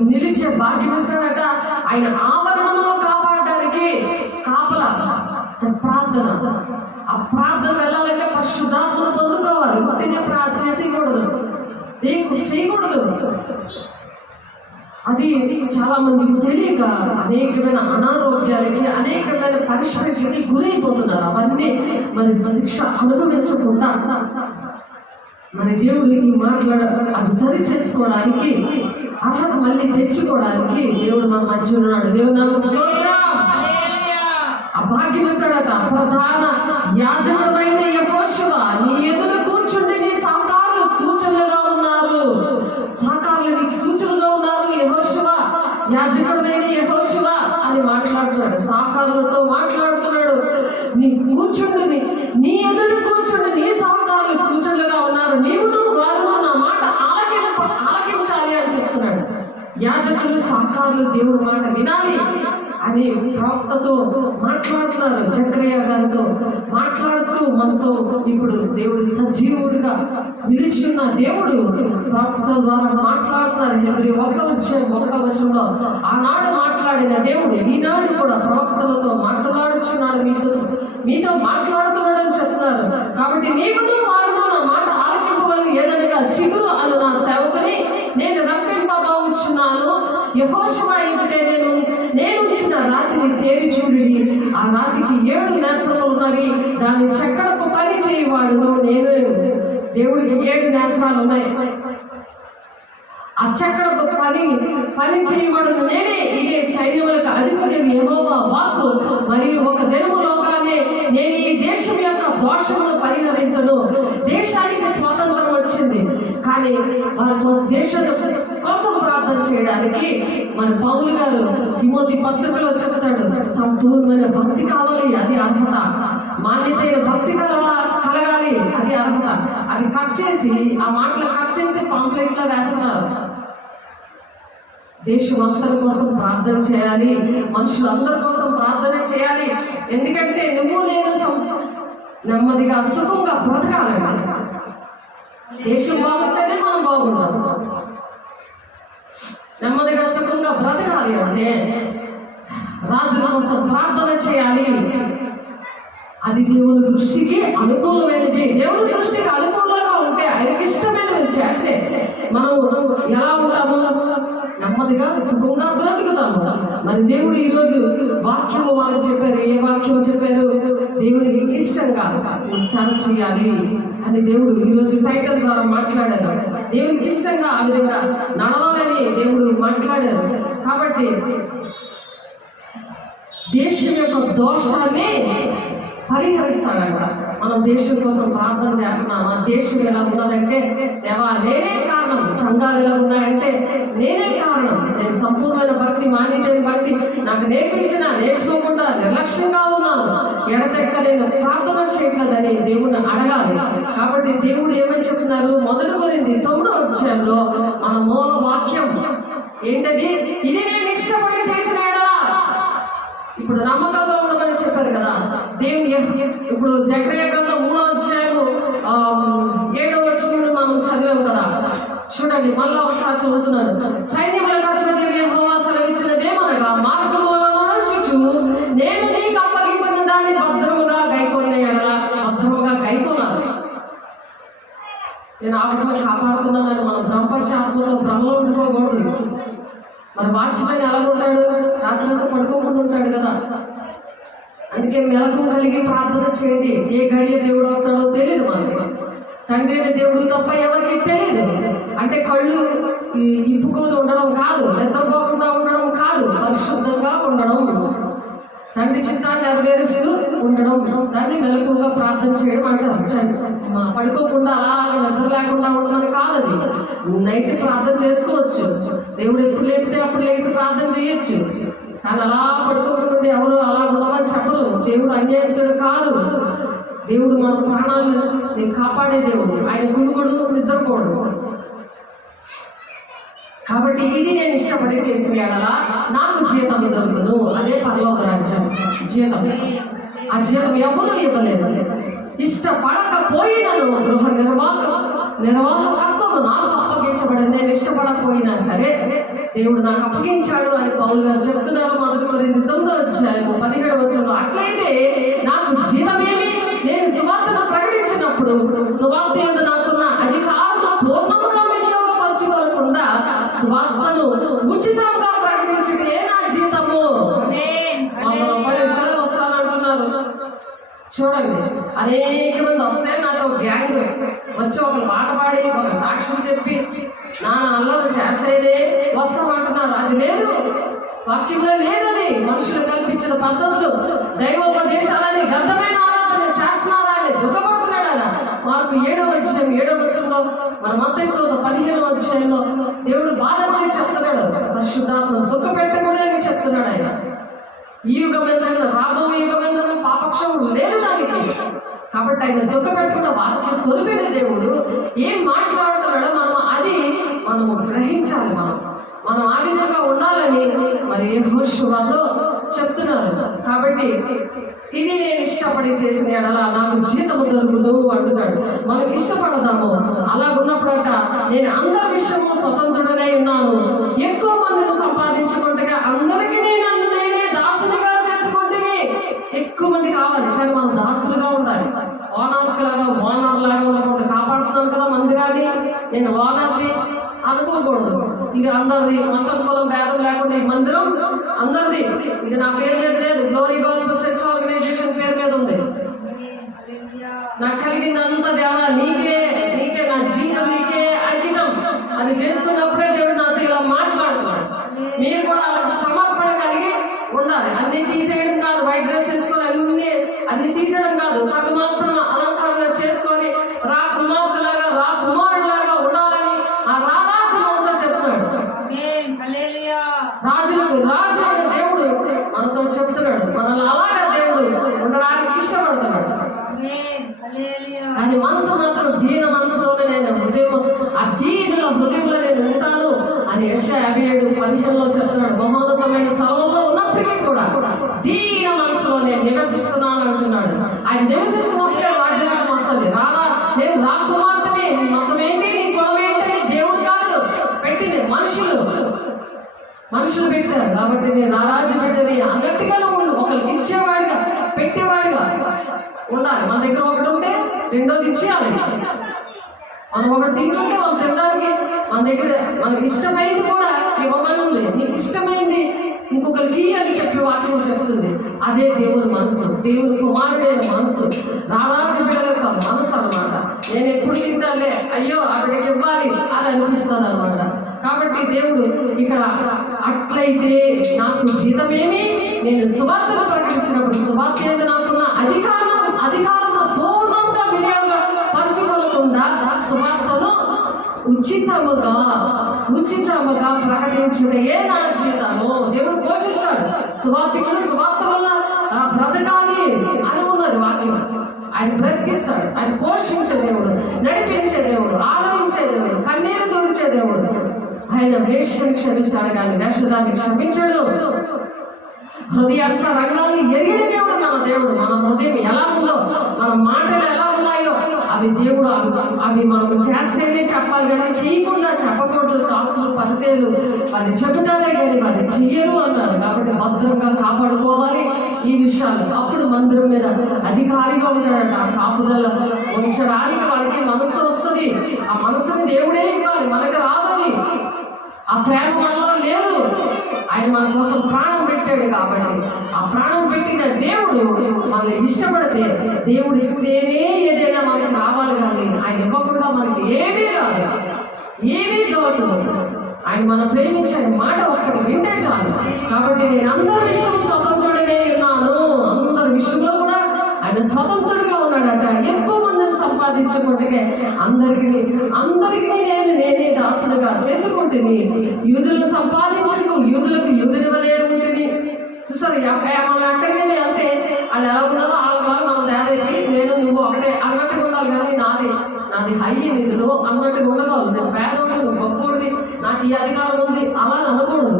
నిలిచే భాగ్యం ఇస్తాడట. ఆయన ఆవరణలో కాపాడడానికి కాపలా ప్రార్థన. ఆ ప్రార్థన వెళ్ళాలంటే పరిశుద్ధాత్మను పొందుకోవాలి. ఒట్టిగా చేసేయకూడదు, చేయకూడదు. అది చాలా మందికి తెలియక అనేకమైన అనారోగ్యాలకి, అనేకమైన పరిశ్రమకి గురైపోతున్నారు. అవన్నీ మరి శిక్ష అనుభవించకుండా మరి దేవుడికి అవి సరి చేసుకోవడానికి, అర్హత మళ్ళీ తెచ్చుకోవడానికి దేవుడు మన మధ్య ఉన్నాడు. దేవుడు నాకు ఆ భాగ్యం ఇస్తాడట. ప్రధాన యాజకుడైన యెహోషువ నీ ఎదుట కూర్చుంటే నీ సహకారులు సూచనలుగా ఉన్నారు. సహకారులు నీకు సూచనలుగా ఉన్నారు. యెహోషువ, యాజకుడైన యెహోషువ అని మాట్లాడుతున్నాడు. సహకారులతో మాట్లాడుతున్నాడు. నీ కూర్చుండి, నీ ఎదుట కూర్చుండి నీ సహకారులు సూచనలుగా ఉన్నారు. నీవును వారు నా మాట ఆలకించాలి అని చెప్తున్నాడు. యాజకులు, సహకారులు దేవుడి మాట వినాలి అని ప్రవక్తతో మాట్లాడుతున్నారు. జకర్యా గారితో మాట్లాడుతూ మనతో ఇప్పుడు దేవుడు సజీవుడిగా నిలిచి ఉన్న దేవుడు ప్రవక్త ద్వారా మాట్లాడుతున్నారు. హెబ్రీ 1:1 ఆనాడు మాట్లాడిన దేవుడు ఈనాడు కూడా ప్రవక్తలతో మాట్లాడుచున్నాడు, మీతో మాట్లాడుతున్నాడు అని చెప్తున్నారు. కాబట్టి నీవును వారును నా మాట ఆలకింపవలని ఏదనగా చిగురు అను నా సేవకుని నేను రప్పింపబోచున్నాను. యెహోషువ ఎదుటే నేను ఉంచిన రాతిని తేరి చూడి, ఆ రాతికి 7 నేత్రాలు ఉన్నవి, దాన్ని చక్రపు పని చేయవాడును నేను. దేవుడికి 7 నేత్రాలు ఉన్నాయి. ఆ చక్రపు పని చేయవాడును నేనే. ఇదే సైన్యములకు అధిపతి యెహోవా వాక్కు. మరియు ఒక దినములోగానే నేను ఈ దేశం యొక్క దోషమును పరిహరించను. దేశానికి స్వాతంత్రం వచ్చింది, కానీ మన దేశం కోసం ప్రార్థన చేయడానికి మన పౌలు గారు తిమోతి పత్రికలో చెప్తాడు, సంపూర్ణమైన భక్తి కావాలి, అది అర్హత. మాన్యతైన భక్తి కలగాలి, అది అర్హత. అది కట్ చేసి, ఆ మాటలు కట్ చేసి పాంప్లెట్లో వేస్తున్నారు. దేశం అందరి కోసం ప్రార్థన చేయాలి, మనుషులందరి కోసం ప్రార్థన చేయాలి. ఎందుకంటే నువ్వు నేను నెమ్మదిగా సుఖంగా బ్రతకాలండి. దేశం బాగుంటేనే మనం బాగుంటాం. నెమ్మదిగా సుఖంగా బ్రతకాలి అంటే రాజుల కోసం ప్రార్థన చేయాలి. అది దేవుని దృష్టికి అనుకూలమైనది. దేవుని దృష్టికి అనుకూలంగా ఉంటే, ఆయనకి ఇష్టమైనది చేస్తే మనం ఎలా ఉంటామో నెమ్మదిగా సుఖంగా బ్రతుకుతాము. మరి దేవుడు ఈరోజు వాక్యము వాళ్ళు చెప్పారు. ఏ వాక్యం చెప్పారు? దేవునికి ఇష్టంగా సేవ చేయాలి అని దేవుడు ఈరోజు టైటిల్ ద్వారా మాట్లాడారు. దేవునికి ఇష్టంగా ఆ విధంగా నడవాలని దేవుడు మాట్లాడారు. కాబట్టి దేశం యొక్క దోషాన్ని పరిహరిస్తాడంట. మనం దేశం కోసం ప్రార్థన చేస్తున్నామా? దేశం ఎలా ఉన్నదంటే, దేవా నేనే కారణం. సంఘాలు ఎలా ఉన్నాయంటే నేనే కారణం. నేను సంపూర్ణమైన భక్తి, మాన్యతైన భక్తి నాకు నేర్చుకోకుండా నిర్లక్ష్యంగా ఉన్నాను, ఎడతెక్క నేను ప్రార్థన చేయట్లేదని దేవుడిని అడగాలి. కాబట్టి దేవుడు ఏమని చెప్తున్నారు? 1 కొరింథీ 9:9 మన మూల వాక్యం ఏంటది? ఇది నేను ఇష్టపడి చేసిన ఎడలా. ఇప్పుడు నమ్మకంగా ఉండమని చెప్పారు కదా దేవుని. ఇప్పుడు జకర్యా గ్రంథం 3:7 మనం చదివాం కదా. చూడండి, మళ్ళా ఒకసారి చదువుతున్నాను. సైన్యములకు అధిపతి యెహోవా సెలవిచ్చినదేమనగా, మార్గములో నడుచుచు నేను నీకు అప్పగించిన దాన్ని భద్రముగా గైకొనాలి. నేను ఆత్మను కాపాడుతున్నానని మనం బ్రహ్మచాత్మలో భ్రమలో ఉండిపోకూడదు. మరి వాచ్మెన్ ఎలా ఉంటాడు? రాత్రంతా పడుకోకుండా ఉంటాడు కదా. అందుకే మెలకు కలిగి ప్రార్థన చేయండి. ఏ గడియ దేవుడు వస్తాడో తెలియదు మనకి. తండ్రి అనే దేవుడు తప్ప ఎవరికి తెలియదు. అంటే కళ్ళు ఇప్పుకొని ఉండడం కాదు, నిద్రపోకుండా ఉండడం కాదు, పరిశుద్ధంగా ఉండడం, తండ్రి చిత్తాన్ని నెరవేరుస్తూ ఉండడం, దాన్ని మెలకుగా ప్రార్థన చేయడం అంటారు. పడుకోకుండా అలా నిద్ర లేకుండా ఉండమని కాదు. అది నైట్ ప్రార్థన చేసుకోవచ్చు. దేవుడు ఎప్పుడు లేపితే అప్పుడు లేచి ప్రార్థన చేయొచ్చు. కానీ అలా పడుకోకుండా ఎవరు అలా ఉండమని చెప్పరు. దేవుడు అన్యాయస్తుడు కాదు. దేవుడు మన ప్రాణాలను కాపాడే దేవుడు. ఆయన గుడుగుడు నిద్రపోడు. కాబట్టి ఇది నేను ఇష్టపడి చేసిన ఎడలా నాకు జీతం దొరుకును. అదే పరలోక రాజ్యం జీతం. ఆ జీతం ఎవరు ఇవ్వలేదు. ఇష్టపడకపోయినను గృహ నిర్వాహకత్వము నాకు అప్పగించ అప్పగించబడింది. నేను ఇష్టపడకపోయినా సరే దేవుడు నాకు అప్పగించాడు అని పౌలు గారు చెప్తున్నారు. 1 కొరింథీ 9:17 అట్లయితే నాకు జీతమేమి? నేను సువార్తను ప్రకటించినప్పుడు సువార్త యందు నాకున్న అధికారులు పూర్ణంగా వినియోగపరచుకోకుండా సువార్తను ఉచితంగా ప్రకటించటే నా జీతము. వస్తానంటున్నారు. చూడండి, అనేక మంది వస్తే నాతో గ్యాంగ్ వచ్చి ఒకరు పాట పాడి ఒక సాక్ష్యం చెప్పి అల్లరి చేసేదే వస్తామంటున్నారు. అది లేదు, వాక్యంలో లేదని. మనుషులు కల్పించిన పద్ధతులు, దైవోపదేశాలని గర్ధమైన ఆరాధన చేస్తున్నారా అని దుఃఖపడుతున్నాడు ఆయన. మార్కు 7:7 మన మత్తయి 15:15 దేవుడు బాధపడి చెప్తున్నాడు. పరిశుద్ధాత్మ దుఃఖ పెట్టకూడదని చెప్తున్నాడు ఆయన. ఈ యుగం ఏంటంటే రాబోయే యుగం ఏంటంటే పాపక్షం లేదు దానికి. కాబట్టి ఆయన దుఃఖ పెట్టకుండా వాక్య స్వరూపిన దేవుడు ఏం మాట్లాడుతున్నాడో మనము గ్రహించాలి. మనం ఆ విధంగా ఉండాలని మరి యెహోషువతో చెప్తున్నారు. కాబట్టి ఇది నేను ఇష్టపడి చేసిన ఎడల నాకు జీతము దొరుకును అంటున్నాడు. మనం ఇష్టపడదాము. అలా ఉన్నప్పుడంట నేను అందరి విషయము స్వతంత్రుడనే ఉన్నాను. ఎక్కువ మందిని సంపాదించుకుంటే అందరికీ నన్ను నేనే దాసులుగా చేసుకుంటే ఎక్కువ మంది కావాలి. కానీ మనం దాసులుగా ఉండాలి. ఓనర్ లాగా ఉండకుండా కాపాడుతున్నాను కదా మందిరాన్ని, నేను ఓనర్ని అనుకోకూడదు. ఇది అందరిది, మతం కులం భేదం లేకుండా ఈ మందిరం అందరిది. ఇది నా పేరు మీద లేదు, గ్లోరీ గాస్పెల్ చర్చ్ ఆర్గనైజేషన్ పేరు మీద ఉంది. నాకు కలిగిందంతా దేవా నీకే నా జీవితం నీకే అంకితం అని చేసుకున్నప్పుడే దేవుడు నాతో ఇలా మాట్లాడుతున్నాడు. మీరు కూడా వాళ్ళకి సమర్పణ కలిగి ఉండాలి. అన్ని తీసేయడం కాదు, వైట్ డ్రెస్ వేసుకొని అన్ని తీసేయడం కాదు. తగు మాత్రం అలంకరణ చేసుకొని రా కుమారుడిలాగా ఉండాలని ఆ రారాజు మనతో చెప్తున్నాడు. రాజులకు రాజు అయిన దేవుడు మనతో చెప్తున్నాడు. మనల్ని అలాగా దేవుడు ఉండడానికి ఇష్టపడుతున్నాడు. కానీ మనసు మాత్రం దీన మనసులోనే నేను ఆ దీనుల హృదయంలో నేను ఉంటాను అని యెషయా 57:15 చెప్తున్నాడు. మహోన్నతమైన స్థలంలో ఉన్నప్పటికీ కూడా దీన మనసులో నేను నివసిస్తున్నాను అంటున్నాడు. ఆయన నివసిస్తున్నప్పుడే రాజ్యాంగం వస్తుంది. నేను రాకుమార్తెని, మతమేంటి నీ కులమేంటి దేవుడు కాదు పెట్టింది, మనుషులు పెట్టారు. కాబట్టి నేను నా రాజు బిడ్డని అన్నట్టుగా ఉండు. ఒకరికి ఇచ్చేవాడిగా పెట్టేవాడిగా ఉండాలి. మన దగ్గర ఒకటి ఉంటే రెండోది ఇచ్చేయాలి. మనం ఒకటి తింటుంటే మనం తినడానికి మన దగ్గర మనకి ఇష్టమైంది కూడా ఇవ్వమని ఉంది. నీకు ఇష్టమైంది ఇంకొకరికి అని చెప్పి వాక్యం చెప్తుంది. అదే దేవుని మనసు, దేవుని కుమారుడైన మనసు, రారాజు బిడ్డ యొక్క మనసు అనమాట. నేను ఎప్పుడు తింటానులే, అయ్యో అక్కడికి ఇవ్వాలి అని అనిపిస్తుంది అనమాట. కాబట్టి దేవుడు ఇక్కడ అట్లయితే నాకు జీతమేమి? నేను సువార్తను ప్రకటించినప్పుడు సువార్త మీద నాకున్న అధికారంలో పూర్ణంగా వినియోగపరచుకోకుండా సువార్తను ఉచితముగా ప్రకటించుడే నా జీతము. దేవుడు పోషిస్తాడు. సువార్తికుడు సువార్త వల్ల బ్రతకాలి అని ఉన్నది వాక్యం. ఆయన బ్రతికిస్తాడు. ఆయన పోషించే దేవుడు, నడిపించే దేవుడు, ఆదరించే దేవుడు, కన్నీరు తుడిచే దేవుడు. ఆయన వేషాన్ని క్షమిస్తాడు కానీ వేషదాన్ని క్షమించడు. హృదయాంత రంగాన్ని ఎరిగిన దేవుడు మన దేవుడు. మన హృదయం ఎలా ఉందో, మన మాటలు ఎలా ఉన్నాయో అవి మనం చేస్తేనే చెప్పాలి కానీ చేయకుండా చెప్పకూడదు. శాస్త్రులు పరిచయాలు అది చెబుతారే కానీ అది చెయ్యరు అన్నారు. కాబట్టి భద్రంగా కాపాడుకోవాలి ఈ విషయాలు. అప్పుడు మందిరం మీద అధికారిగా ఉంటాడంట. ఆ కాపుదల ఉంచడానికి వాళ్ళకి మనసు వస్తుంది. ఆ మనసుని దేవుడే ఇవ్వాలి, మనకు రాదని. ఆ ప్రేమ మనలో లేదు. ఆయన మన కోసం ప్రాణం పెట్టాడు. కాబట్టి ఆ ప్రాణం పెట్టిన దేవుడు మనల్ని ఇష్టపడితే దేవుడు ఇస్తేనే ఏదైనా మనకి రావాలి. కానీ ఆయన ఇవ్వకుండా మనకి ఏమీ రాదు, ఏమీ దొరకదు. ఆయన మనం ప్రేమించే మాట ఒక్కటి వింటే చాలు. కాబట్టి నేను అందరి విషయం స్వతంత్రుడనే ఉన్నాను. అందరి విషయంలో కూడా ఆయన స్వతంత్రుడిగా ఉన్నాడట. ఎక్కువ మందిని సంపాదించుకుంటే అందరికీ నేనే దాసులుగా చేసుకుంటుంది. యూదులను సంపాదించుకు యూదులకు యూదుని వలే ఉంటుంది. చూసారు మన అంటేనే అంటే వాళ్ళు ఎలా ఉన్నారో వాళ్ళ మనం తయారైతే నేను నువ్వు ఒకటే అన్నట్టుగా ఉండాలి. కానీ నాది హై నిధులు అన్నట్టుగా ఉండగలదు. నేను పేదోడిని, నువ్వు గొప్పోడిని, నాకు ఈ అధికారం ఉంది అలా అనకూడదు.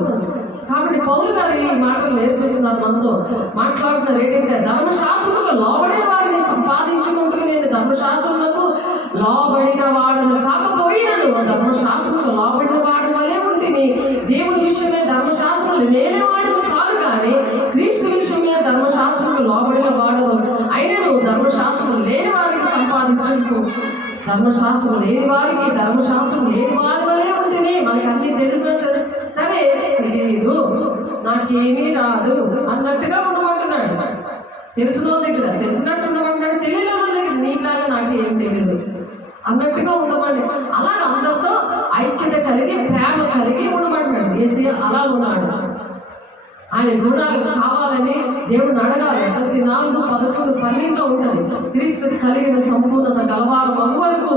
కాబట్టి పౌలు గారు ఈ మాటలు నేర్పిస్తున్నారు, మనతో మాట్లాడుతున్నారు. ఏంటంటే ధర్మశాస్త్రములకు లోబడిన వారిని సంపాదించుకుంటూ నేను ధర్మశాస్త్రములకు లోబడిన వాడను కాకపోయినను ధర్మశాస్త్రం ధర్మశాస్త్రంలో లోబడిన వాడి వలే ఉంటుంది. దేవుని విషయమే ధర్మశాస్త్రంలో లేని వాడు కాదు, కానీ క్రీస్తు విషయమే ధర్మశాస్త్రంలో లోబడిన వాడు అయినను ధర్మశాస్త్రం లేని వారికి సంపాదించు. ధర్మశాస్త్రం లేని వారికి ధర్మశాస్త్రం లేని వారి వలే ఉంటుంది. మనకి అన్ని తెలిసినట్టు సరే తెలియదు, నాకేమీ రాదు అన్నట్టుగా ఉండమంటున్నాడు. తెలిసిన దగ్గర తెలిసినట్టు ఉండమంటున్నాడు, తెలియని వాళ్ళ దగ్గర నీలాగా నాకేం తెలియదు అన్నట్టుగా ఉండమని, అలాగ అందరితో ఐక్యత కలిగి ప్రేమ కలిగి ఉండమంటున్నాడు. యేసయ్య అలా ఉన్నాడు. ఆయన గుణాలు కావాలని దేవుడిని అడగాలి. 4:11-12 ఉంటుంది. క్రీస్తు కలిగిన సంపూర్ణత గలవారు మగు వరకు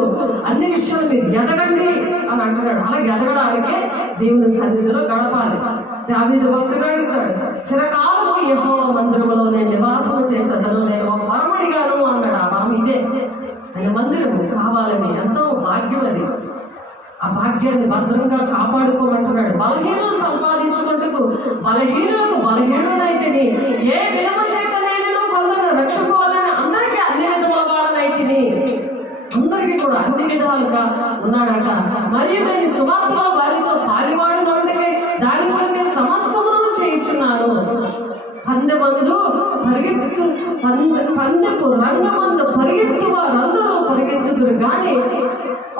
అన్ని విషయాలు మీరు ఎదగండి అని అంటున్నాడు. అలా ఎదగడానికే దేవుని సన్నిధిలో గడపాలి. దావీదు భక్తుడు అడుగుతాడు, చిరకాలము యెహోవా మందిరంలో నేను నివాసము చేసేదను, నేను ఒక వరమడిగాను అన్నాడు. ఆ వరం ఇదే, ఆయన మందిరం కావాలని. ఎంతో భాగ్యం అది. ఆ భాగ్యాన్ని భద్రంగా కాపాడుకోమంటున్నాడు. బలహీనలు సంపాదించుకుంటూ బలహీనులకు బలహీనుడైతిని, ఏ విధమ చేత నేను కొందరు రక్షపోవాలని అందరికీ అన్ని విధముల వాడనైతిని. అందరికీ కూడా అన్ని విధాలుగా ఉన్నాడట. మరియు నేను సువార్తలో వారితో పాలివాడునందుకే దాని కొరకే సమస్తమును చేయించున్నాను. పందెమందు పందెపు రంగమందు పరిగెత్తు వారందరూ పరిగెత్తుదురు కానీ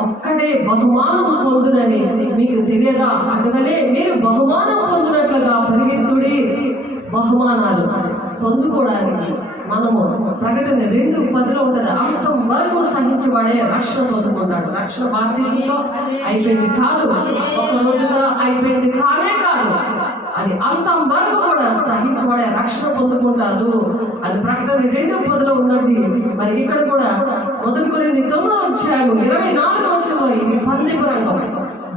ఒక్కడే బహుమానం పొందునని మీకు తెలియదా? అటువలే మీరు బహుమానం పొందినట్లుగా పరిగెత్తుడి. బహుమానాలు పొందుకోవడానికి మనము ప్రకటన 2:10 ఉంటుంది. అంతం వరకు సహించబడే రక్షణ పొందుకున్నాడు. రక్షణ బాప్తిసంలో అయిపోయింది కాదు, ఒక రోజుగా అయిపోయింది కానే కాదు, అది అంతం వరకు కూడా సహించబడే రక్షణ పొందుకుంటారు. అది ప్రకటన 2:10 ఉన్నది. మరి ఇక్కడ కూడా 1 కొరింథీ 9:24 ఇది పందెపు రంగం.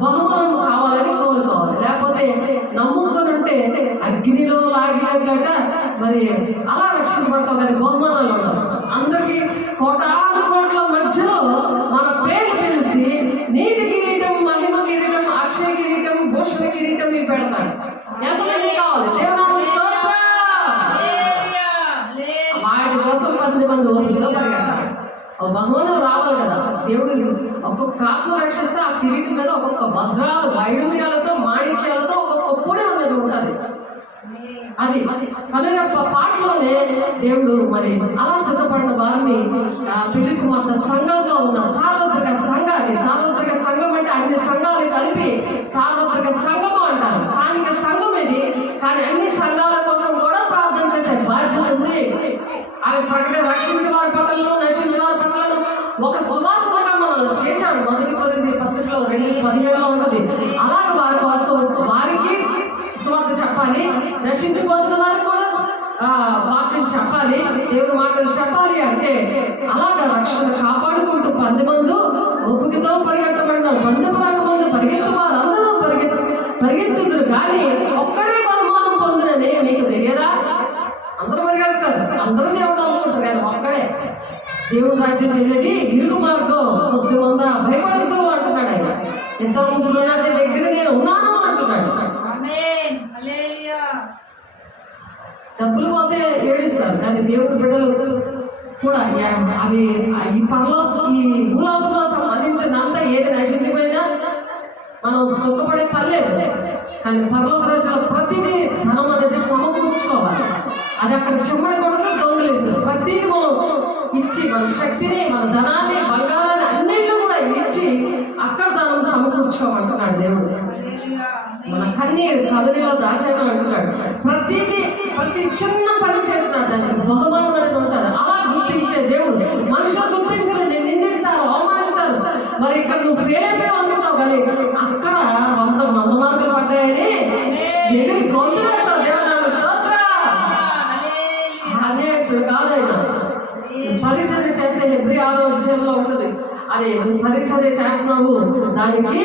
బహుమానం కావాలని కోరుకోవాలి, లేకపోతే నమ్ముకొని ఉంటే అగ్నిలో లాగినట్లట మరి అలా రక్షణ పడతాం. కానీ బహుమానాలు ఉండవు. అందరికీ కోటాను కోట్ల మధ్యలో మన పేరు తెలిసి నీతి కిరీటం, మహిమ కిరీటం, అక్షయ కిరీటం, భూషణ కిరీటం ఇవి పెడతాడు. ఎంతమంది కావాలి? దేవునామం స్తోత్రం. వాటి కోసం 10 మంది ఓపికగా పరిగెట్టాలి. బహుమానం రావాలి కదా. దేవుడు ఒక్కొక్క ఆత్మ రక్షిస్తే ఆ కిరీటం మీద ఒక్కొక్క వజ్రాలు, వైడూర్యాలతో, మాణిక్యాలతో ఒక్కొక్క పొడి ఉన్నది ఉంటుంది. అది కనుక పాటలోనే దేవుడు మరి అలా సిద్ధపడిన వారిని పెళ్లి కుమార్తె సంఘంగా ఉన్న సార్వత్రిక సంఘాన్ని, సార్వత్రిక సంఘం అంటే అన్ని సంఘాలు కలిపి సార్వత్రిక సంఘము అంటారు. స్థానిక సంఘం ఇది, కానీ అన్ని సంఘాల కోసం కూడా ప్రార్థన చేసే బాధ్యత ఉంది. అది ప్రకటన రక్షించే వారి పట్లలో, నశించే వారి పట్లను ఒక సువాసనగా మనం చేశాం. 1 కొరింథీ పత్రికలో 2:17 ఉన్నది. అలాగే వారి కోసం వారికి సువార్త చెప్పాలి, నశించిపోతున్న వారికి కూడా వాక్యం చెప్పాలి, దేవుని మాటలు చెప్పాలి. అంటే అలాగా రక్షణ కాపాడుకుంటూ 10 మంది ఒప్పుకతో పరిగెత్తబడిన బంధువు రంగమందు పరిగెత్తు వారందరూ పరిగెత్తుదురు కానీ ఒక్కడే బహుమానం పొందినని మీకు తెలియదా? అందరూ పరిగెడతారు, అందరూ దేవుడు అనుకుంటారు, కానీ ఒక్కడే దేవుడు రాజ్యం వెళ్ళేది ఇరుగు మార్గం. కొద్ది మంద భయపడద్దు అంటున్నాడు ఆయన. ఎంత ముగ్గురు దగ్గర నేను ఉన్నాను అంటున్నాడు. డబ్బులు పోతే ఏడుస్తారు, కానీ దేవుడి బిడ్డలు కూడా అవి ఈ భూలోకంలో సంబంధించినంత ఏది నశించిపోయినా మనం దుఃఖపడే పర్లేదు. కానీ పరలోక రోజుల ప్రతిదీ ధనం అనేది సమకూర్చుకోవాలి. అది అక్కడ చెమ్మడకూడదు, దొంగలించదు. ప్రతిదీ మనం ఇచ్చి మన శక్తిని, మన ధనాన్ని, బంగారాన్ని అన్నింటిలో కూడా ఇచ్చి అక్కడ ధనం సమకూర్చుకోమంటున్నాడు దేవుడు. మన కన్నీరు కదలిలో దాచాను అంటున్నాడు. ప్రతి చిన్న పని చేసిన దానికి బహుమానం అనేది ఉంటుంది. అలా గుర్తించే దేవుడు. మనుషులు గుర్తించరు, నిందిస్తారు, అవమానిస్తారు. మరి ఇక్కడ నువ్వు ఫెయిల్ అయిపోయావు అనుకుంటావు, కానీ అక్కడ 100 మార్కులు పడ్డాయని ఎగిరి గొంతులేస్తావు. దేవునామ స్తోత్రం. అనేసుడు కాదైనా పరిచర్య చేసే హెబ్రీ 6:6 ఉంటుంది. అది పరిచర్య చేస్తున్నావు, దానికి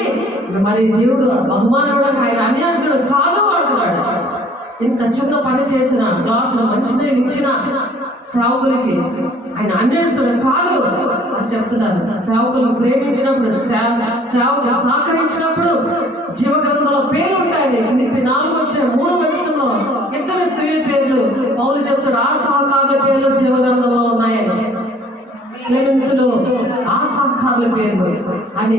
మరి దేవుడు బహుమానం ఇవ్వడానికి ఆయన అన్యాస్తుడు కాదు అంటున్నాడు. ఇంత చిన్న పని చేసిన, గ్లాసులో మంచినీళ్ళు ఇచ్చిన సేవకులకి ఆయన అన్యాస్తుడు కాదు అని చెప్తున్నారు. సేవకులు ప్రేమించినప్పుడు, సేవకులు సహకరించినప్పుడు జీవగ్రంథంలో పేరు ఉంటాయి. 4:3 ఇద్దరు స్త్రీల పేర్లు పౌలు చెప్తాడు. ఆ సహకారుల పేర్లు జీవగ్రంథంలో ఉన్నాయని. క్లెమెంతులో ఆ సహకారుల పేర్లు అని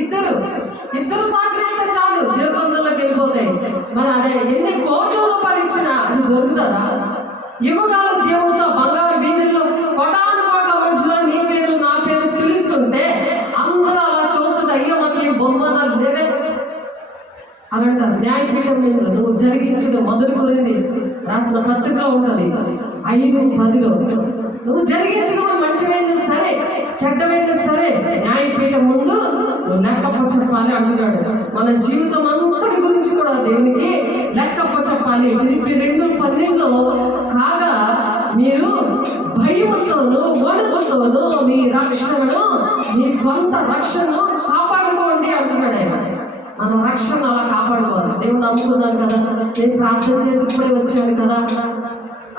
ఇద్దరు సహకరిస్తే చాలు, జీవగ్రంథంలోకి వెళ్ళిపోతాయి. మరి అదే ఎన్ని కోట్ల రూపాయలు ఇచ్చినా అది దొరుకుతుందా? యుగకాల దేవుడితో బంగారు వీధుల్లో కోటాను కోట్ల మధ్యలో నీ పేరు నా పేరు పిలుస్తుంటే అందరూ అలా చూస్తుంటే అయ్యో మాకు ఈ బొమ్మ నాకు లేదే అని అంటారు. న్యాయపీఠం మీద నువ్వు జరిగించిన మొదలు గురించి రాసిన పత్రికలో ఉంటుంది 5:10. నువ్వు జరిగించిన మంచివైతే సరే చెడ్డవైతే సరే న్యాయపీఠం ముందు నువ్వు లెక్కప్ప చెప్పాలి అంటున్నాడు. మన జీవితం అంతటి గురించి కూడా దేవునికి లెక్కప్ప చెప్పాలి. ఫిలిప్పీ 2:12 కాగా మీరు భయముతోనూ వణుకుతోనూ మీ రక్షణను మీ స్వంత రక్షణను కాపాడుకోండి అంటున్నాడు ఆయన. మన రక్షణ అలా కాపాడుకోవాలి. దేవుడు నమ్ముకున్నాను కదా, నేను ప్రార్థన చేసి ఇప్పుడే వచ్చాను కదా,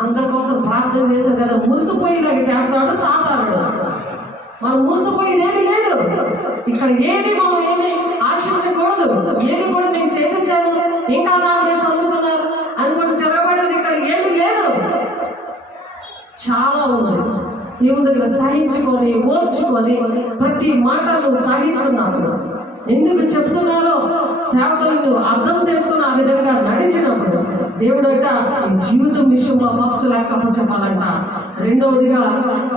అందరి కోసం ప్రార్థన చేశాను కదా, మురిసిపోయేలాగా చేస్తాడు సాతానుడు. మనం మురిసిపోయేది లేదు. ఇక్కడ ఏది మనం ఏమి ఆశించకూడదు. ఏది కూడా నేను చేసేసాను ఇంకా నా మీద అందుకున్నారు అనుకుని తిరగబడేది ఇక్కడ ఏమి లేదు. చాలా ఉంది. దేవుని దగ్గర సహించుకొని ఓర్చుకొని ప్రతి మాటను సహిస్తున్నాను. ఎందుకు చెప్తున్నారో సేవకులను అర్థం చేసుకుని ఆ విధంగా నడిచినప్పుడు దేవుడట జీవితం విషయంలో ఫస్ట్ లెక్కప్ప చెప్పాలంట. రెండవదిగా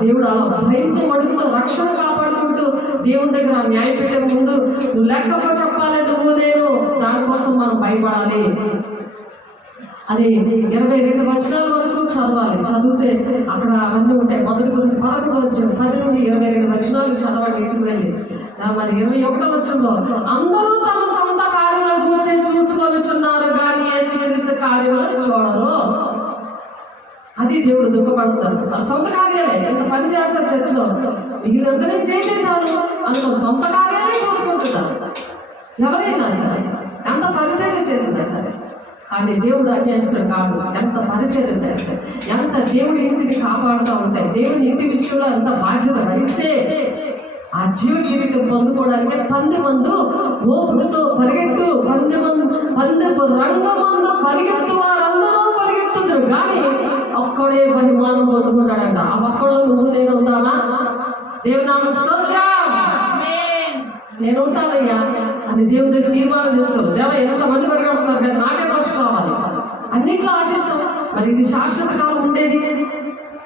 దేవుడు అలా భయంతో మడుగుతూ రక్షణ కాపాడుకుంటూ దేవుని దగ్గర న్యాయపీఠం ముందు నువ్వు లెక్కప్ప చెప్పాలి, నువ్వు నేను దానికోసం మనం భయపడాలి. అది 22 వచనాల వరకు చదవాలి. చదివితే అక్కడ అన్నీ ఉంటాయి. మొదటి గురించి 11 వచ్చాము 10 నుండి 22 వచనాలు చదవండి ఇంటికి వెళ్ళి. మరి 21 వచనంలో అందరూ తమ సొంత కార్యంలో కూర్చొని చూసుకొనిచున్నారు కానీ యేసుక్రీస్తు కార్యంలో చూడరు. అది దేవుడు దుఃఖపడతారు. సొంత కార్యాలే ఎంత పని చేస్తారు చర్చిలో, మిగిలినంతనే చేసేసాను అనుకో, సొంత కార్యాలే చూసుకుంటున్నారు. ఎవరైనా సరే ఎంత పరిచర్య చేసినా సరే, కానీ దేవుడు అన్యాయస్తుడు కాదు. ఎంత పరిచర్య చేస్తే, ఎంత దేవుడి ఇంటిని కాపాడుతూ ఉంటాయి, దేవుని ఇంటి విషయంలో ఎంత బాధ్యత వహిస్తే ఆ జీవ కిరీటం పొందుకోవడానికి 10 మంది ఓపుకతో పరిగెట్టు, 10 రంగమందు పరిగెత్తు వారందరూ పరిగెత్తుతారు కానీ ఒక్కడే బహుమానం పొందుకుంటాడంట. ఆ ఒక్కడో నువ్వు నేను ఉందామా? దేవునామం స్తోత్రం. నేను ఉంటానయ్యా అది దేవుడి దగ్గర తీర్మానం చేసుకోవాలి. దేవ ఎంతమంది పరిగెడుతున్నారు కానీ నాకే ఫస్ట్ రావాలి అన్నింటిలో ఆశిస్తాం. మరి ఇది శాశ్వత కాలం ఉండేది.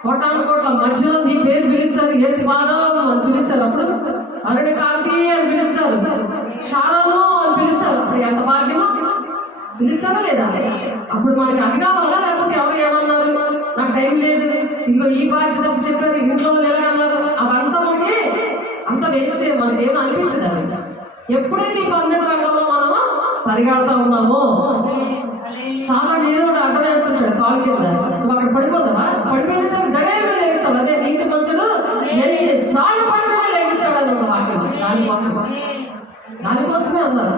కోటాను కోట్ల మధ్యలో నీ పేరు పిలుస్తారు, యేసు పాదం అని పిలుస్తారు, అప్పుడు అరుణ కాంతి అని పిలుస్తారు, శారను అని పిలుస్తారు. ఎంత భాగ్యమో పిలుస్తారా లేదా? అప్పుడు మనకి అది కావాలా? లేకపోతే ఎవరు ఏమన్నారు నాకు టైం లేదు, ఇదిగో ఈ బాధ్యత చెప్పారు, ఇంట్లో ఎలా అన్నారు, అవంతా మనకి అంత వేస్ట్. మనకి ఏమో అనిపించదు. ఎప్పుడైతే ఈ 12 రంగంలో మనము పరిగెడతా ఉన్నామో సాధారణ ఏదో అడ్డం వేస్తున్నాడు కాలు కింద, నువ్వు అక్కడ పడిపోతావా? పడిపోయినా సరే గడియల మీద వేస్తావు. అదే నీతి మంతుడు ఎన్నిసార్లు పడిపోయినా లేగిస్తాడు అన్న వాక్యం. దానికోసమే అన్నారు.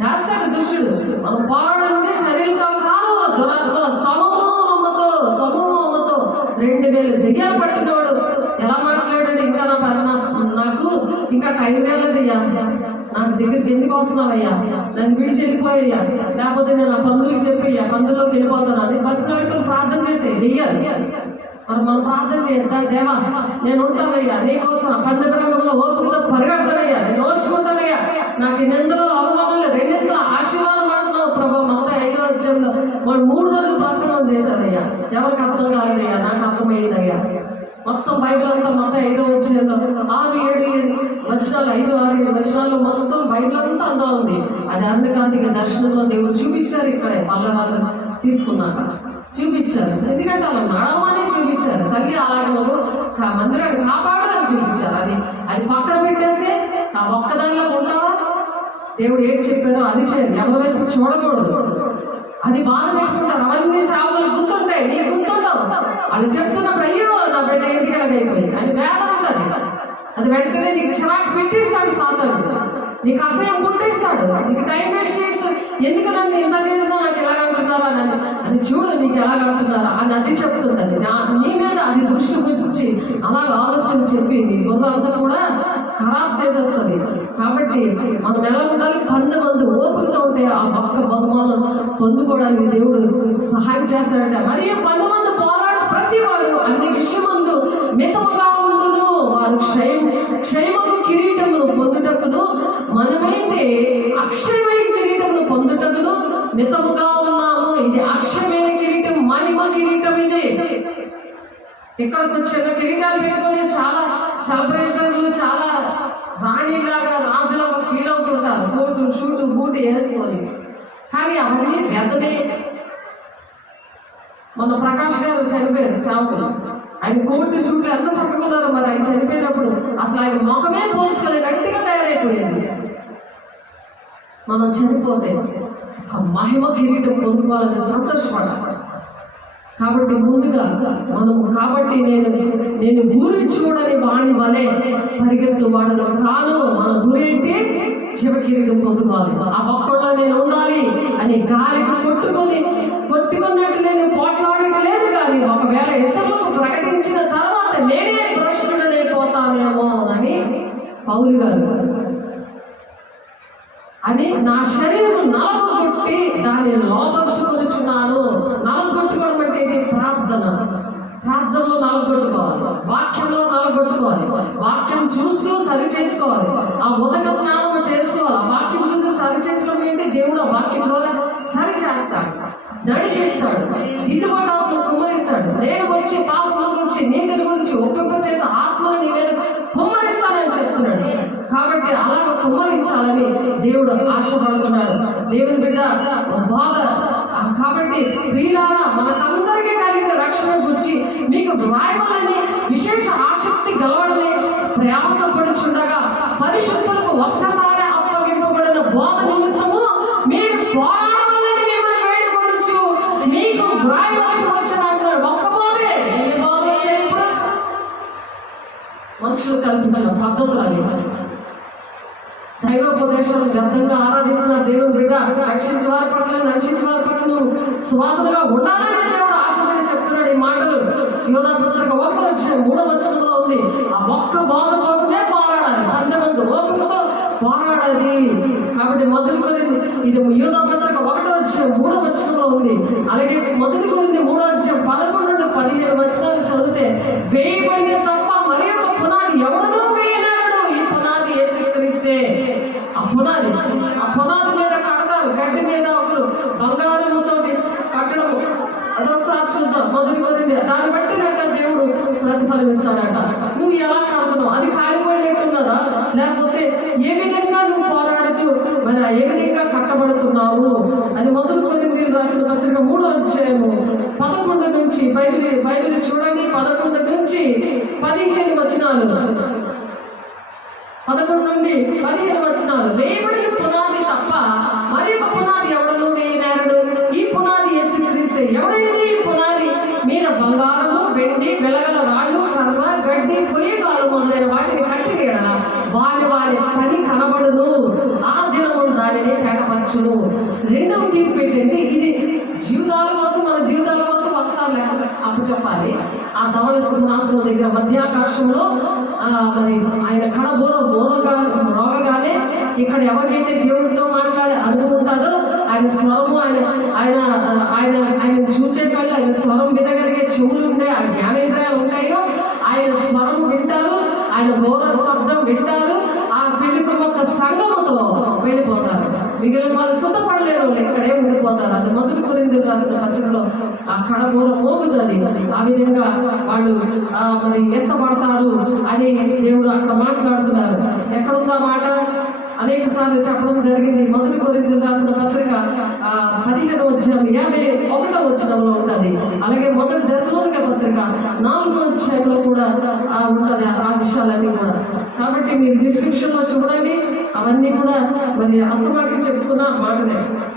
చేస్తాడు దుష్టుడు. మనం పోరాడాలంటే శరీరంతో కాదు, దురాత్మల సమూహంతో 2000 దెయ్యాలు పట్టినవాడు ఎలా మాట్లాడాడు? ఇంకా నాకు ఇంకా టైం కాలేదయ్యా, నాకు దగ్గరికి ఎందుకు వస్తున్నావయ్యా, నన్ను విడిచి వెళ్ళిపోయా, లేకపోతే నేను ఆ పందులకు చెప్పయ్యా, పందుల్లోకి వెళ్ళిపోతాను అని బతికాడుకుని ప్రార్థన చేసే దెయ్యాలి. మరి మనం ప్రార్థన చేద్దా, దేవా నేను ఉంటానయ్యా నీకోసం ఆ 12 రంగంలో ఓపికతో పరిగెడతానయ్యా, నేను ఓర్చుకుంటానయ్యా, నాకు నిందలు అవమానాలు 2 ఆశీర్వాదం అంటున్నావు ప్రభావ. మొత్తం 5వ అధ్యాయంలో వాడు 3 రోజులు ప్రసంగం చేశారయ్యా. ఎవరికి అర్థం కాలేదయ్యా, నాకు అర్థమయ్యిందయ్యా. మొత్తం బైబిల్ అంతా మొత్తం 5వ అధ్యాయంలో 6-7 వచనాలు 5-6 వచనాలు మొత్తం బైబిల్ అంతా అందా ఉంది. అది అరుణకాంతికి దర్శనంలో దేవుడు చూపించారు. ఇక్కడే పల్లరాలు తీసుకున్నాక చూపించారు. ఎందుకంటే అలా నడవనే చూపించారు. తల్లి అలాగే నువ్వు మందిరాన్ని కాపాడదని చూపించారు. అది పక్కన పెట్టేస్తే ఆ ఒక్కదానిలో ఉంటావా? దేవుడు ఏంటి చెప్పారో అది చేయాలి. ఎవరి వైపు చూడకూడదు. అది బాధ పెట్టుకుంటారు. అవన్నీ సేవలు గుర్తుంటాయి, నీకు గుర్తుండవు. అది చెప్తున్నప్పుడు అయ్యో నా బిడ్డ ఎందుకు అయిపోయింది అని వేదన ఉంటుంది. అది వెంటనే నీకు చిరాకు పెట్టిస్తాడు సాతానుడు, నీకు అసహ్యం పుట్టిస్తాడు, నీకు టైం వేస్ట్ చేస్తాడు. ఎందుకు నన్ను ఇంత చేసినా నాకు ఎలా అంటున్నారా అని అది చూడు, నీకు ఎలా అంటున్నారా అని అది చెప్తుంది. నీ మీద అది దృష్టి గురించి అలాగ ఆలోచన చెప్పి నీ బుర్రంతా కూడా ఖరాబ్ చేసేస్తుంది. కాబట్టి మనం ఎలా ఉండాలి? 10 మంది ఓపికతో ఉంటే ఆ ఒక్క బహుమానం పొందుకోవడానికి దేవుడు సహాయం చేస్తాడంట. మరియు 10 మంది పోరాడు ప్రతి వాడు అన్ని విషయమందు మితముగా ఉండును. వారు క్షయమగు కిరీటమును పొందుటకును, మనమైతే అక్షయమైన కిరీటమును పొందుటకును మితముగా ఉన్నాము. ఇది అక్షయమైన కిరీటం, మహిమ కిరీటం. ఇది ఇక్కడకు చిన్న కిరీటాలు పెట్టుకొని చాలా సెలబ్రేటర్లు, చాలా రాణిలాగా రాజులాగా ఫీల్ అవుతుంటారు, కోటు షూటు బూటు వేసుకొని. కానీ అవన్నీ వ్యర్థమే. మన ప్రకాష్ గారు చనిపోయారు, సేవకులు. ఆయన కోటు షూట్లు ఎంత చక్కకున్నారు. మరి ఆయన చనిపోయినప్పుడు అసలు ఆయన ముఖమే పోల్చుకొని గట్టిగా తయారైపోయింది. మనం చనిపోతే ఒక మహిమ కిరీటం పొందుకోవాలని సంతోషపడాలి. కాబట్టి ముందుగా కాబట్టి నేను గురి చూడని వాణి వలె పరిగెత్తు వాడను కాను. మన గురి అంటే శివ కిరీటం పొందుకోవాలి. ఆ ఒక్కళ్ళో నేను ఉండాలి అని గాలికి కొట్టుకున్నట్టు నేను పోట్లాడటం లేదు. కానీ ఒకవేళ ఇతరులకు ప్రకటించిన తర్వాత నేనే భ్రష్టుడనైపోతానేమో అని పౌలు గారు అని నా శరీరం నలగొట్టి దాన్ని లోపరుచుకొనుచున్నాను. నలగొట్టుకోవడం అంటే ఇది ప్రార్థనలో నలగొట్టుకోవాలి, వాక్యంలో నలగొట్టుకోవాలి, వాక్యం చూస్తూ సరి చేసుకోవాలి, ఆ ఉదక స్నానం చేసుకోవాలి. ఆ వాక్యం చూసి సరి చేసుకోవడం ఏంటి? దేవుడు ఆ వాక్యం ద్వారా సరి చేస్తాడు, నడిపిస్తాడు, దిద్దుబాటు ఆత్మను కుమ్మరిస్తాడు. నేను వచ్చి పాపముల గురించి, నీతిని గురించి ఒప్పింప చేసే ఆత్మను నీ మీద కుమ్మరిస్తానని చెప్తున్నాడు. కాబట్టి అలాగ కుమ్మరించాలని దేవుడు ఆశపడుతున్నాడు. దేవుని బిడ్డ బాధ. కాబట్టి ప్రియులారా, మనకందరికీ కలిగిన రక్షణ గురించి మీకు వ్రాయవాలని విశేష ఆసక్తి గలవడని ప్రయాసపడుచుండగా పరిశుద్ధులకు ఒక్కసారి అప్పగింపబడిన బోధ నిమిత్తము మీరు పోరాడాలని మిమ్మల్ని వేడుకొనొచ్చు. మీకు వ్రాయవలసి వచ్చిన ఒక్క బోధే. ఎన్ని బోధలు వచ్చాయి? ఇప్పుడు మనుషులు కల్పించిన పద్ధతులు అవి. దైవోపదేశాలు వ్యర్థంగా ఆరాధిస్తున్నారు. దేవుని బిడ్డ రక్షించే వారి పట్ల, నశించే వారి పట్ల సువాసనగా ఉండాలని దేవుడు ఆశపడి చెప్తున్నాడు ఈ మాటలు. యోధా పత్రిక 1:3 ఉంది. ఆ ఒక్క బోధ కోసమే పోరాడాలి, అంతమంది ఓపికతో పోరాడాలి. కాబట్టి మొదటి కొరింది, ఇది యోధా పత్రిక 1:3 ఉంది. అలాగే మొదటి కొరింది 3:11-15 చదివితే వేయబడిన తప్ప మరి ఒక పునాది ఎవడనూ వేయలేడు. ఈ పునాది యేసుక్రీస్తే. ఆ పునాది మీద కడతారు. గడ్డి మీద ఒకరు బంగారముతో కట్టడము. అదొకసారి చూద్దాం. మొదటి కొరింది దాన్ని బట్టి నాకు దేవుడు ప్రతిఫలమిస్తాడట. నువ్వు ఎలా కడతావు? అది కాలిపోయినట్టున్నదా, లేకపోతే ఏ విధంగా నువ్వు పోరాడుతూ మరి ఏ విధంగా కట్టబడుతున్నావు అని మొదటి కొరింథీయులకు రాసిన పత్రిక 3:11 నుంచి బైబిల్ చూడండి. 11 నుంచి 15 వచనాలు. 11 నుండి 15 వచనాలు. వేయబడిన పునాది తప్ప మరి ఒక పునాది ఎవడను వేయలేరడు. ఈ పునాది యేసుక్రీస్తే. ఎవడైనా ఈ పునాది మీద బంగారము, వెండి, వెలగల రాళ్ళు, కర్ర, గడ్డి, పొయ్యికాలు మొదలైన వాటిని కట్టివేయడ వారి పని కనబడును. ఆ దినము దానిని తెగపరచును. రెండవ తీర్పు ఏంటంటే ఇది జీవితాల కోసం, మన జీవితాల కోసం ఒకసారి లెక్క అప్పచెప్పాలి. ఆ ధవళ సింహాసనం దగ్గర మధ్యాకాశంలో మరి ఆయన కడబూర రోగగానే ఇక్కడ ఎవరికైతే దేవుడితో మాట్లాడి అనుకుంటారో ఆయన స్వరము, ఆయన చూచే కళ్ళు, ఆయన స్వరం వినగలిగే చెవులు ఉంటాయి, ఆయన జ్ఞానేంద్రియాలు ఉంటాయో ఆయన స్వరం వింటారు, ఆయన బోధ శబ్దం వింటారు. ఆ పెళ్లి కుమార్తె సంగముతో వెళ్ళిపోతారు. మిగిలిన వాళ్ళు సిద్ధపడలేరు, ఇక్కడే ఉండిపోతారు. అది మొదటి కొరింథీయులకు రాసిన పత్రికలో ఆ కడబూర మోగుతుంది. ఆ విధంగా వాళ్ళు మరి ఎత్తబడతారు అని దేవుడు అక్కడ మాట్లాడుతున్నారు. ఎక్కడుందా మాట? అనేక సార్లు చెప్పడం జరిగింది. మొదటి కొరింథీయులకు రాసిన పత్రిక 15:51 ఉంటుంది. అలాగే మొదటి దశలోనిక పత్రిక 4 కూడా ఉంటుంది ఆ విషయాలన్నీ కూడా. కాబట్టి మీరు డిస్క్రిప్షన్ లో చూడండి. అవన్నీ కూడా మరి అస్తమాటికి చెప్పుకున్న మాటలే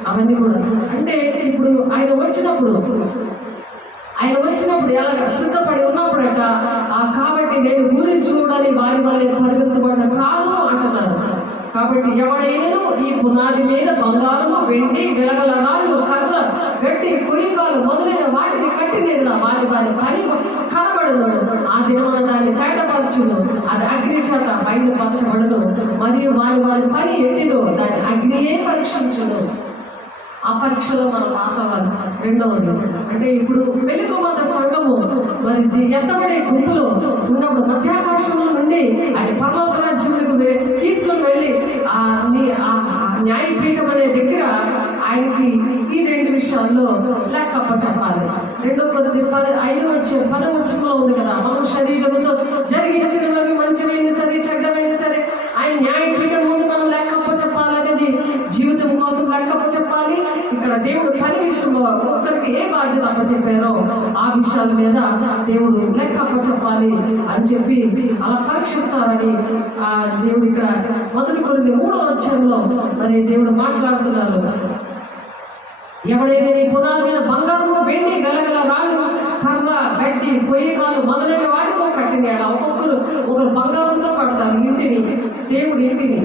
అవన్నీ కూడా. అంటే ఇప్పుడు ఆయన వచ్చినప్పుడు ఎలాగ సిద్ధపడి ఉన్నప్పుడట కాబట్టి నేను గురి చూడని వారి వల్లే పరిగెత్తబడిన కాదు అంటున్నారు. కాబట్టి ఎవడైనా ఈ పునాది మీద బంగారము, వెండి, వెలగల రాళ్ళు, కర్ర, గడ్డి, పొయ్యికాలు మొదలైన వాటిని కట్టినేది వారి పని కనబడదు. ఆ దినమున దాన్ని బయటపరచును. అది అగ్ని చేత బయలుపరచబడను. మరియు వారి పని ఎట్టిదో దాన్ని అగ్నియే పరీక్షించును. ఆ పరీక్షలో మనం పాస్ అవ్వాలి. రెండవది అంటే ఇప్పుడు వెలుగుమంత సంఘము మరి ఎత్తబడే గుంపులో ఉన్నప్పుడు మధ్యాకాశంలో నుండి అది పరలోక రాజ్యములకు తీసుకుని వెళ్ళి ఆ న్యాయపీఠం అనే దగ్గర ఆయనకి ఈ రెండు విషయాల్లో లెక్కప్ప చెప్పాలి. 2 కొరింథీయులు 10 ఉంది కదా, మనం శరీరంతో జరిగించినవి మంచివైనా సరే చెడ్డమైనా సరే ఆయన న్యాయపీఠం ముందు మనం లెక్కప్ప చెప్పాలనేది, జీవితం కోసం లెక్కప్ప చెప్పాలి. ఇక్కడ దేవుడు పని విషయంలో ఒక్కరికి ఏ బాధ్యత అప్ప చెప్పారో ఆ విషయాల మీద దేవుడు లెక్కప్ప చెప్పాలి అని చెప్పి అలా పరీక్షిస్తారని దేవుడు ఇక్కడ 1 కొరింథీయులు 3వ మరి దేవుడు మాట్లాడుతున్నారు. ఎవడైనా నీ పునాది మీద బంగారము వెండి గలగల రాళ్ళు కర్ర గడ్డి పొయ్యికాలు మొదలైన వాటితో కట్టింది. అలా ఒకరు బంగారంతో కడతారు ఇంటిని, దేవుడి ఇంటిని.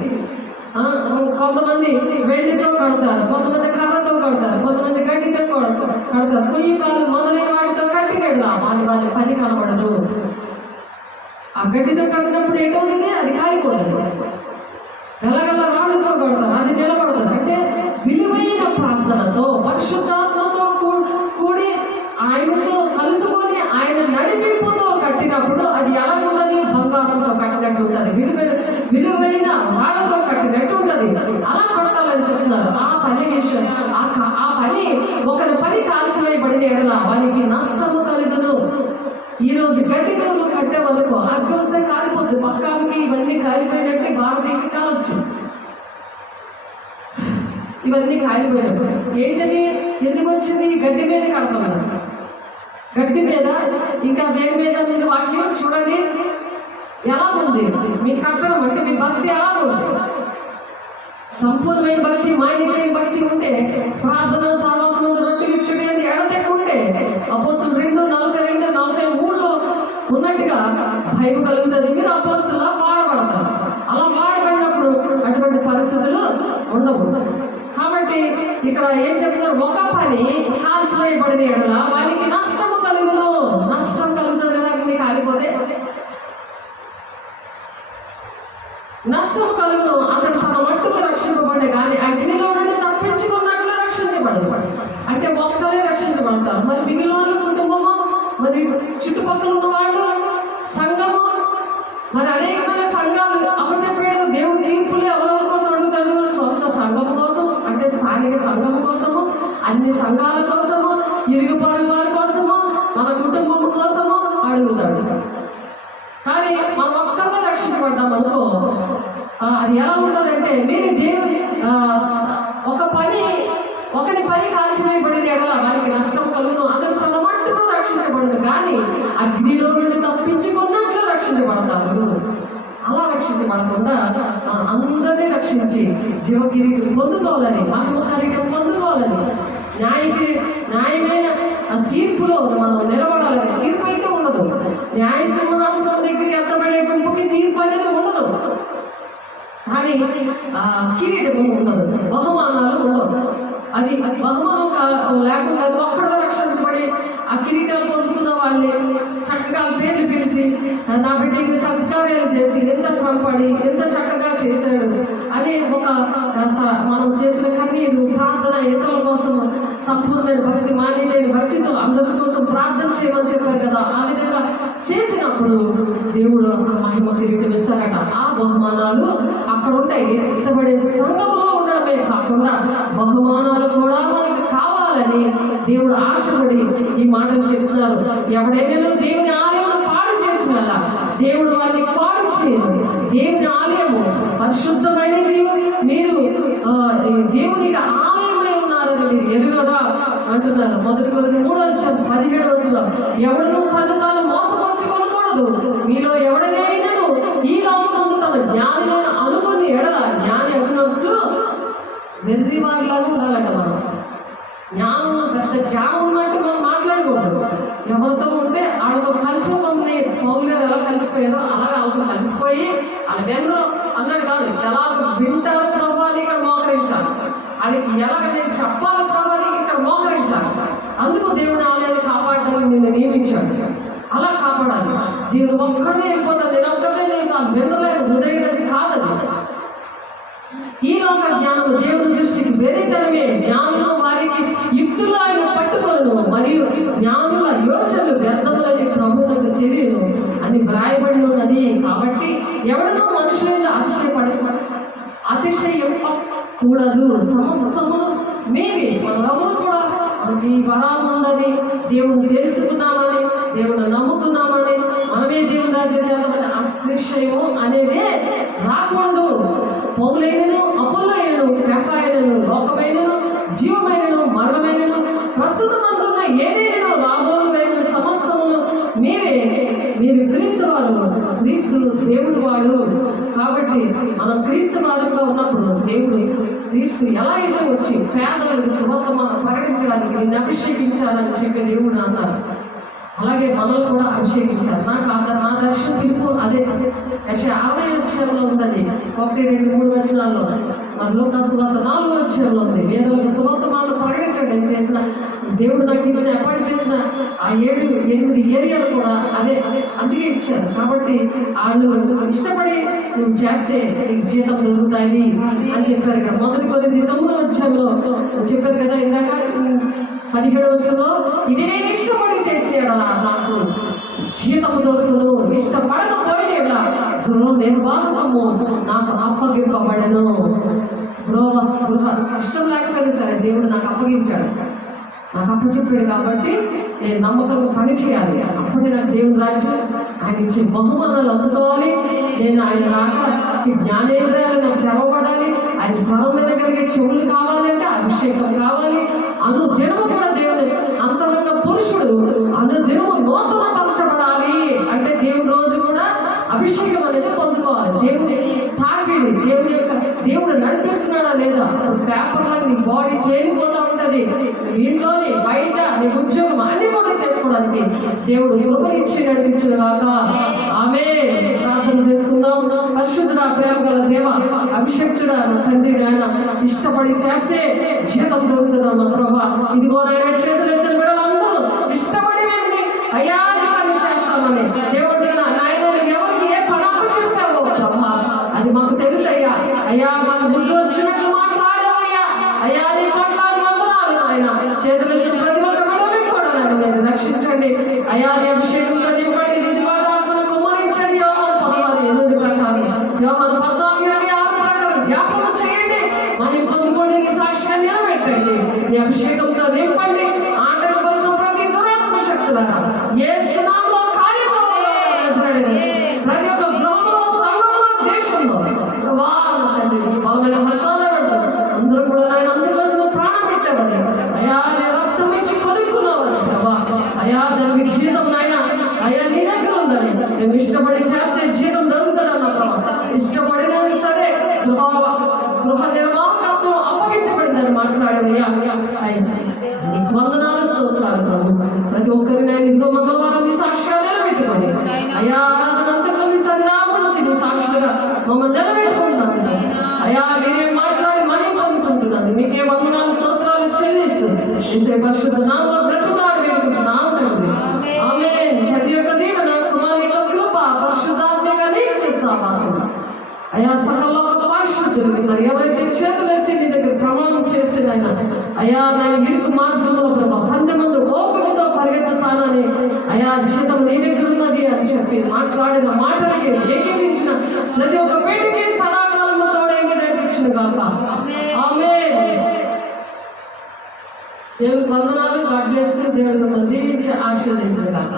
కొంతమంది వెండితో కడతారు, కొంతమంది కర్రతో కడతారు, కొంతమంది గడ్డితో కడతారు. పొయ్యికాలు మొదలైన వాటితో కట్టి కడదాం, వాళ్ళ పని కనబడదు. ఆ గడ్డితో కట్టినప్పుడు ఎటువంటి అది కాలిపోతుంది. గలగల రాళ్ళుతో కడతారు, అది నిలబడతారు. అంటే విలువైన ప్రార్థనతో పరిశుద్ధాత్మతో కూడి ఆయనతో కలుసుకొని ఆయన నడిపింపుతో కట్టినప్పుడు అది ఎలా ఉంటుంది? బంగారంతో కట్టినట్టు ఉంటుంది, విలువైన రాళ్ళతో కట్టినట్టు ఉంటుంది. అలా కడతాలని చెప్తున్నారు. ఆ పని విషయం ఆ పని ఒకరి పని కాల్చివేయబడిన ఎడల వారికి నష్టము కలుగును. ఈ రోజు గట్టిగా కట్టే వాళ్ళకు అగ్గి వస్తే కాలిపోతుంది. పక్కాకి ఇవన్నీ కాలిపోయినట్టే భారతీయకి కావచ్చు. ఇవన్నీ కాలిపోయినట్టు ఏంటది? ఎందుకు వచ్చింది? గడ్డి మీద కడతాం, గడ్డి మీద. ఇంకా దేని మీద మీరు వాక్యం చూడండి ఎలా ఉంది. మీ కట్టడం అంటే మీ భక్తి ఎలా ఉంది? సంపూర్ణమైన భక్తి, మాన్యమైన భక్తి ఉంటే, ప్రార్థన సహవాసం రొట్టె విచ్చుడి అని ఎడతెక్కుంటే అపోస్తులు 2:42-43 ఉన్నట్టుగా భయం కలుగుతుంది. మీరు అపోస్తులా వాడబడతారు. అలా వాడబడినప్పుడు అటువంటి పరిస్థితులు ఉండవు. కాబట్టి ఇక్కడ ఏం చెప్తున్నారు? ఒక పని కాల్చివేయబడిన ఎడల వారికి నష్టము కలుగును. నష్టం కలుగుతుంది కదా అగ్ని కాలిపోతే, నష్టం కలుగును. అతను తన మట్టుకు రక్షింపబడే కానీ అగ్నిలో నుండి తప్పించుకున్నట్లు రక్షించబడదు. అంటే ఒక్కరే రక్షించబడతారు. మరి మిగిలిన కుటుంబము, మరి చుట్టుపక్కల ఉన్న వాళ్ళు, సంఘము, మరి అనేకమైన సంఘాలు అప్పచెప్పాడు. దేవుడి తీర్పులు ఎవరెవరి కోసం అడుగుతాడు? సొంత సంఘం కోసం, అంటే స్థానిక సంఘం కోసము, అన్ని సంఘాల కోసము, ఇరుగు పొరుగు వారి కోసము, మన కుటుంబం కోసము అడుగుతాడు. కానీ మనం ఒక్కరినే రక్షించబడ్డాం అనుకో, అది ఎలా ఉంటుందంటే, మీరు దేవుని ఒకరి పని కాల్చివేయబడిన ఎడల వారికి నష్టం కలుగును. అందరూ తన మట్టుకు రక్షించబడదు కానీ అగ్నిలో నుండి తప్పించుకున్నట్లు రక్షించబడతారు. అలా రక్షించబడకుండా అందరినీ రక్షించి జీవకిరీటం పొందుకోవాలని, మహిమకార్యం పొందుకోవాలని, న్యాయమైన తీర్పులో మనం నిలబడాలని. తీర్పు అయితే ఉండదు. న్యాయ సింహాసనం దగ్గరికి ఎత్తబడే గుంపుకి తీర్పు అనేది ఉండదు. కానీ కిరీటము ఉండదు, బహుమానాలు ఉండవు. అది బహుమానం లేకుండా ఒక్కడో రక్షించబడి ఆ కిరీటాలు పొందుకున్న వాళ్ళే చక్కగా పేర్లు పిలిచి నా బిడ్డకి సత్కార్యాలు చేసి ఎంత శ్రమపడి ఎంత చక్కగా చేశాడు అనే ఒక మనం చేసిన కన్నీరు ప్రార్థన, ఇతరుల కోసం సంపూర్ణమైన భక్తి, మాన్యమైన భక్తితో అందరి కోసం ప్రార్థన చేయమని చెప్పారు కదా. ఆ విధంగా చేసినప్పుడు దేవుడు మహిమ కిరీటం ఇస్తారట. ఆ బహుమానాలు అక్కడ ఉంటాయి. ఎత్తబడే సంఘంలో ఉండడమే కాకుండా బహుమానాలు కూడా మనకు కావాలని దేవుడు ఆశపడి ఈ మాటలు చెప్తున్నారు. ఎవడైనా దేవుని ఆలయంలో పాడు చేసిన దేవుడు వారిని పాడు చేయదు. దేవుని ఆలయము పరిశుద్ధమైనది. మీరు దేవునికి ఆలయమై ఉన్నారని మీరు ఎరుగరా అంటున్నారు. 1 కొరింథీయులు 3:17 ఎవడను తను తాను మోసపరచుకోకూడదు. మీలో ఎవడనైనాను ఈ లోకమందు తమ జ్ఞానిని అనుకుని ఎడల జ్ఞాని అన్నట్లు వెర్రివారిలాగా ఉండాలంట. మనం జ్ఞానం, పెద్ద జ్ఞానం ఉన్నట్టు మనం మాట్లాడకూడదు. ఎవరితో ఉంటే వాళ్ళతో కలిసిపోతుంది. పౌలు గారు ఎలా కలిసిపోయారో అలాగే వాళ్ళతో కలిసిపోయి వాళ్ళ వెన్నులో అన్నాడు కాదు, ఎలాగ వింటారు ప్రభావాన్ని ఇక్కడ మోకరించాలి, అది ఎలాగ నేను చెప్పాలి ప్రభావాన్ని ఇక్కడ మోకరించాలి. అందుకు దేవుని ఆలయాన్ని కాపాడడానికి నిన్ను నియమించాడు. అలా కాపాడాలి. దేవుడు ఒక్కడే వెళ్ళిపోతాను, నేను ఒక్కడే నేను వెన్నులేక వదిలేయడానికి కాదు. ఈ లోక జ్ఞానము దేవుని దృష్టికి వెరితనమే. జ్ఞానంలో వారి వారికి యుక్తులు ఆయన పట్టుకొను, మరియు జ్ఞానుల యోచనలు వ్యర్థములని ప్రభువులకు తెలియను అని వ్రాయబడి ఉన్నది. కాబట్టి ఎవరినో మనుషుల అతిశయపడకూడదు. సమస్తమును మేమే, మనెవరు కూడా మనకి ఈ వరాలు ఉందని, దేవుడిని తెలుసుకున్నామని, దేవుడిని నమ్ముకున్నామని, మనమే దేవుని రాజ్యాన్ని అతిశయము అనేదే రాకూడదు. పౌలైనను, అపోల్లైనను, కేఫాయనను, లోకమైనను, జీవమైనను, మరణమైనను, ప్రస్తుతమంతున్న ఏదైనా రాబోయేన సమస్తమును మీరు క్రీస్తు వారు, క్రీస్తు దేవుడు వాడు. కాబట్టి మనం క్రీస్తు వారుగా ఉన్నప్పుడు దేవుడు క్రీస్తు ఎలా అయితే వచ్చి పేదలకు సువర్తమానం ప్రకటించడానికి నిన్ను అభిషేకించాలని చెప్పి దేవుడు అన్నారు. అలాగే మనల్ని కూడా అభిషేకించారు. నా దర్శనం పిలుపు అదే 50 అధ్యాయంలో ఉందని, 1, 2, 3 వచనాల్లో, మరి లోకా సువార్త 4 అధ్యాయంలో ఉంది. వేదలకు సువర్తమానం ప్రకటించడం చేసిన దేవుడు నాకు ఇచ్చిన అపాయింట్ చేసిన ఆ 7, 8 ఏరియాలు కూడా అదే అందుకే ఇచ్చారు. కాబట్టి వాళ్ళు ఇష్టపడి నువ్వు చేస్తే నీకు జీతం దొరుకుతాయి అని చెప్పారు. ఇక్కడ 1 కొరింథీ 9 అధ్యాయంలో చెప్పారు కదా ఇందాక, 17వ వచనంలో, ఇది నేను ఇష్టపడి చేసేయడా నాకు జీతము దొరుకును, ఇష్టపడకపోయినా గృహ నిర్వాహకము నాకు అప్పగింపబడను. గృహ ఇష్టం లేకపోయినా సరే దేవుడు నాకు అప్పగించాడు, నాకు అప్పచెప్పాడు. కాబట్టి నేను నమ్మకంగా పని చేయాలి. అప్పుడే నాకు దేవుని రాజ్యం, ఆయన ఇచ్చే బహుమానాలు అందుకోవాలి. నేను ఆయన రాకకి జ్ఞానేంద్రియాలు నాకు తెరవబడాలి. ఆయన స్వరం వినగలిగే చెవులు కావాలంటే అభిషేకం కావాలి. అను దినము కూడా దేవుని అంతరంగ పురుషుడు అను దినము నూతన పరచబడాలి. అంటే దేవుని రోజు కూడా అభిషేకం అనేది పొందుకోవాలి. దేవుని తాకిడి, దేవుడు నడిపిస్తున్నాడా లేదా? పేపర్లో నీ బాడీ తేలిపోతూ ఉంటుంది. ఇంట్లోని బయట నీ ఉద్యోగం అన్ని కూడా చేసుకోవడానికి దేవుడు కృపనిచ్చి నడిపించిన కాక ఆమె ప్రార్థన చేసుకుందాం. పరిశుద్ధుడా, ప్రేమ గల దేవ, అభిషక్తుడా, తండ్రి నాయన, ఇష్టపడి చేస్తే జీతం దొరుకుతుందమ్మా ప్రభా. ఇదిగో నాయన చేతులు ఎత్తిన బిడ్డలందరూ ఇష్టపడి అయ్యా పని చేస్తామని దేవుడు నాయన ఎవరికి ఏ పనాపు చెప్పావో ప్రభా అది మాకు తెలుసు అయ్యా. అయ్యా మాకు బుద్ధి వచ్చినట్లు మాట్లాడేవయ్యా. అయ్యా నీ మాట్లాడి వందనాలు నాయన. చేతులు ఎత్తిన ప్రతి ఒక్క బిడ్డని కూడా నన్ను మీరు రక్షించండి అయ్యా. నీ అభిషేకంలో నింపండి, దిద్దుబాటు కుమ్మరించండి. యోహాను 14:8 ప్రకారం, యోహాను 14:26 ప్రకారం జ్ఞాపకం చేయండి. మనం పొందుకోవడానికి సాక్ష్యాన్ని నిలబెట్టండి. నీ అభిషేకంతో నింపండి. ఆటంకపరిచిన ప్రతి దురాత్మ శక్తులారా యేసు నామములో కాలిపోవాలి. ప్రతి ఒక్క గృహంలో, సంఘంలో, దేశంలో తండ్రి బలమైన హస్తాలు అందరూ కూడా ఆయన అందుకోసం ప్రాణం పెట్టావని అయా, నీ రక్తం ఇచ్చి కొదుకున్నావని ప్రభా. అయా దానికి జీతం నాయన అయా నీ దగ్గర ఉందని మేము ఇష్టపడి చేస్తే జీతం దొరుకుతుందన్న ప్రభా. ఇష్టపడినది సరే గృహ నిర్వాహకత్వం అప్పగించబడిందని మాట్లాడేవయ్యా. నీకు వందనాలు, స్తోత్రాలు ప్రభు. ప్రతి ఒక్కరిని ఇదిగో మంగళవారం నీ సాక్షిగా నిలబెట్టుకోండి అయా. ఆరాధనంతలో మీ సన్నిధానం వచ్చి నీ సాక్షులుగా మమ్మల్ని నిలబెట్టుకుంటున్నాను అయా. మీరే మాట్లాడి మహిమ పొందుకుంటున్నది. మీకే వందనాలు, స్తోత్రాలు చెల్లిస్తుంది. ఇసే పరిశుద్ధ నామములో బ్రతుకులాడి వేడుకుంటున్నాను తండ్రి. ఆమేన్. ప్రతి ఒక్క దీవెన, కుమారుని యొక్క కృప, పరిశుద్ధాత్మక నీచే సహవాసం అయా సకల పరిశుద్ధులకి మరి ఎవరైతే చేతులు ఎత్తి నీ దగ్గర ప్రమాణం చేసిన అయా దాని ఇరుకు మార్గంలో ప్రభా 10 మంది ఓపికతో పరిగెత్తుతానని అయా జీతం నీ దగ్గర ఉన్నది అని చెప్పి మాట్లాడిన మాటలకి ఏకీవించిన ప్రతి ఒక్క పేటికి సదాకాలంలో తోడేంగి నడిపించిన కాక ఆమేన్. దేవుని వందనాలు. God bless you. దేవుడు మిమ్మల్ని దీవించి ఆశీర్వదించిన కాక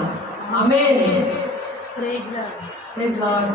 ఆమేన్. Praise lord.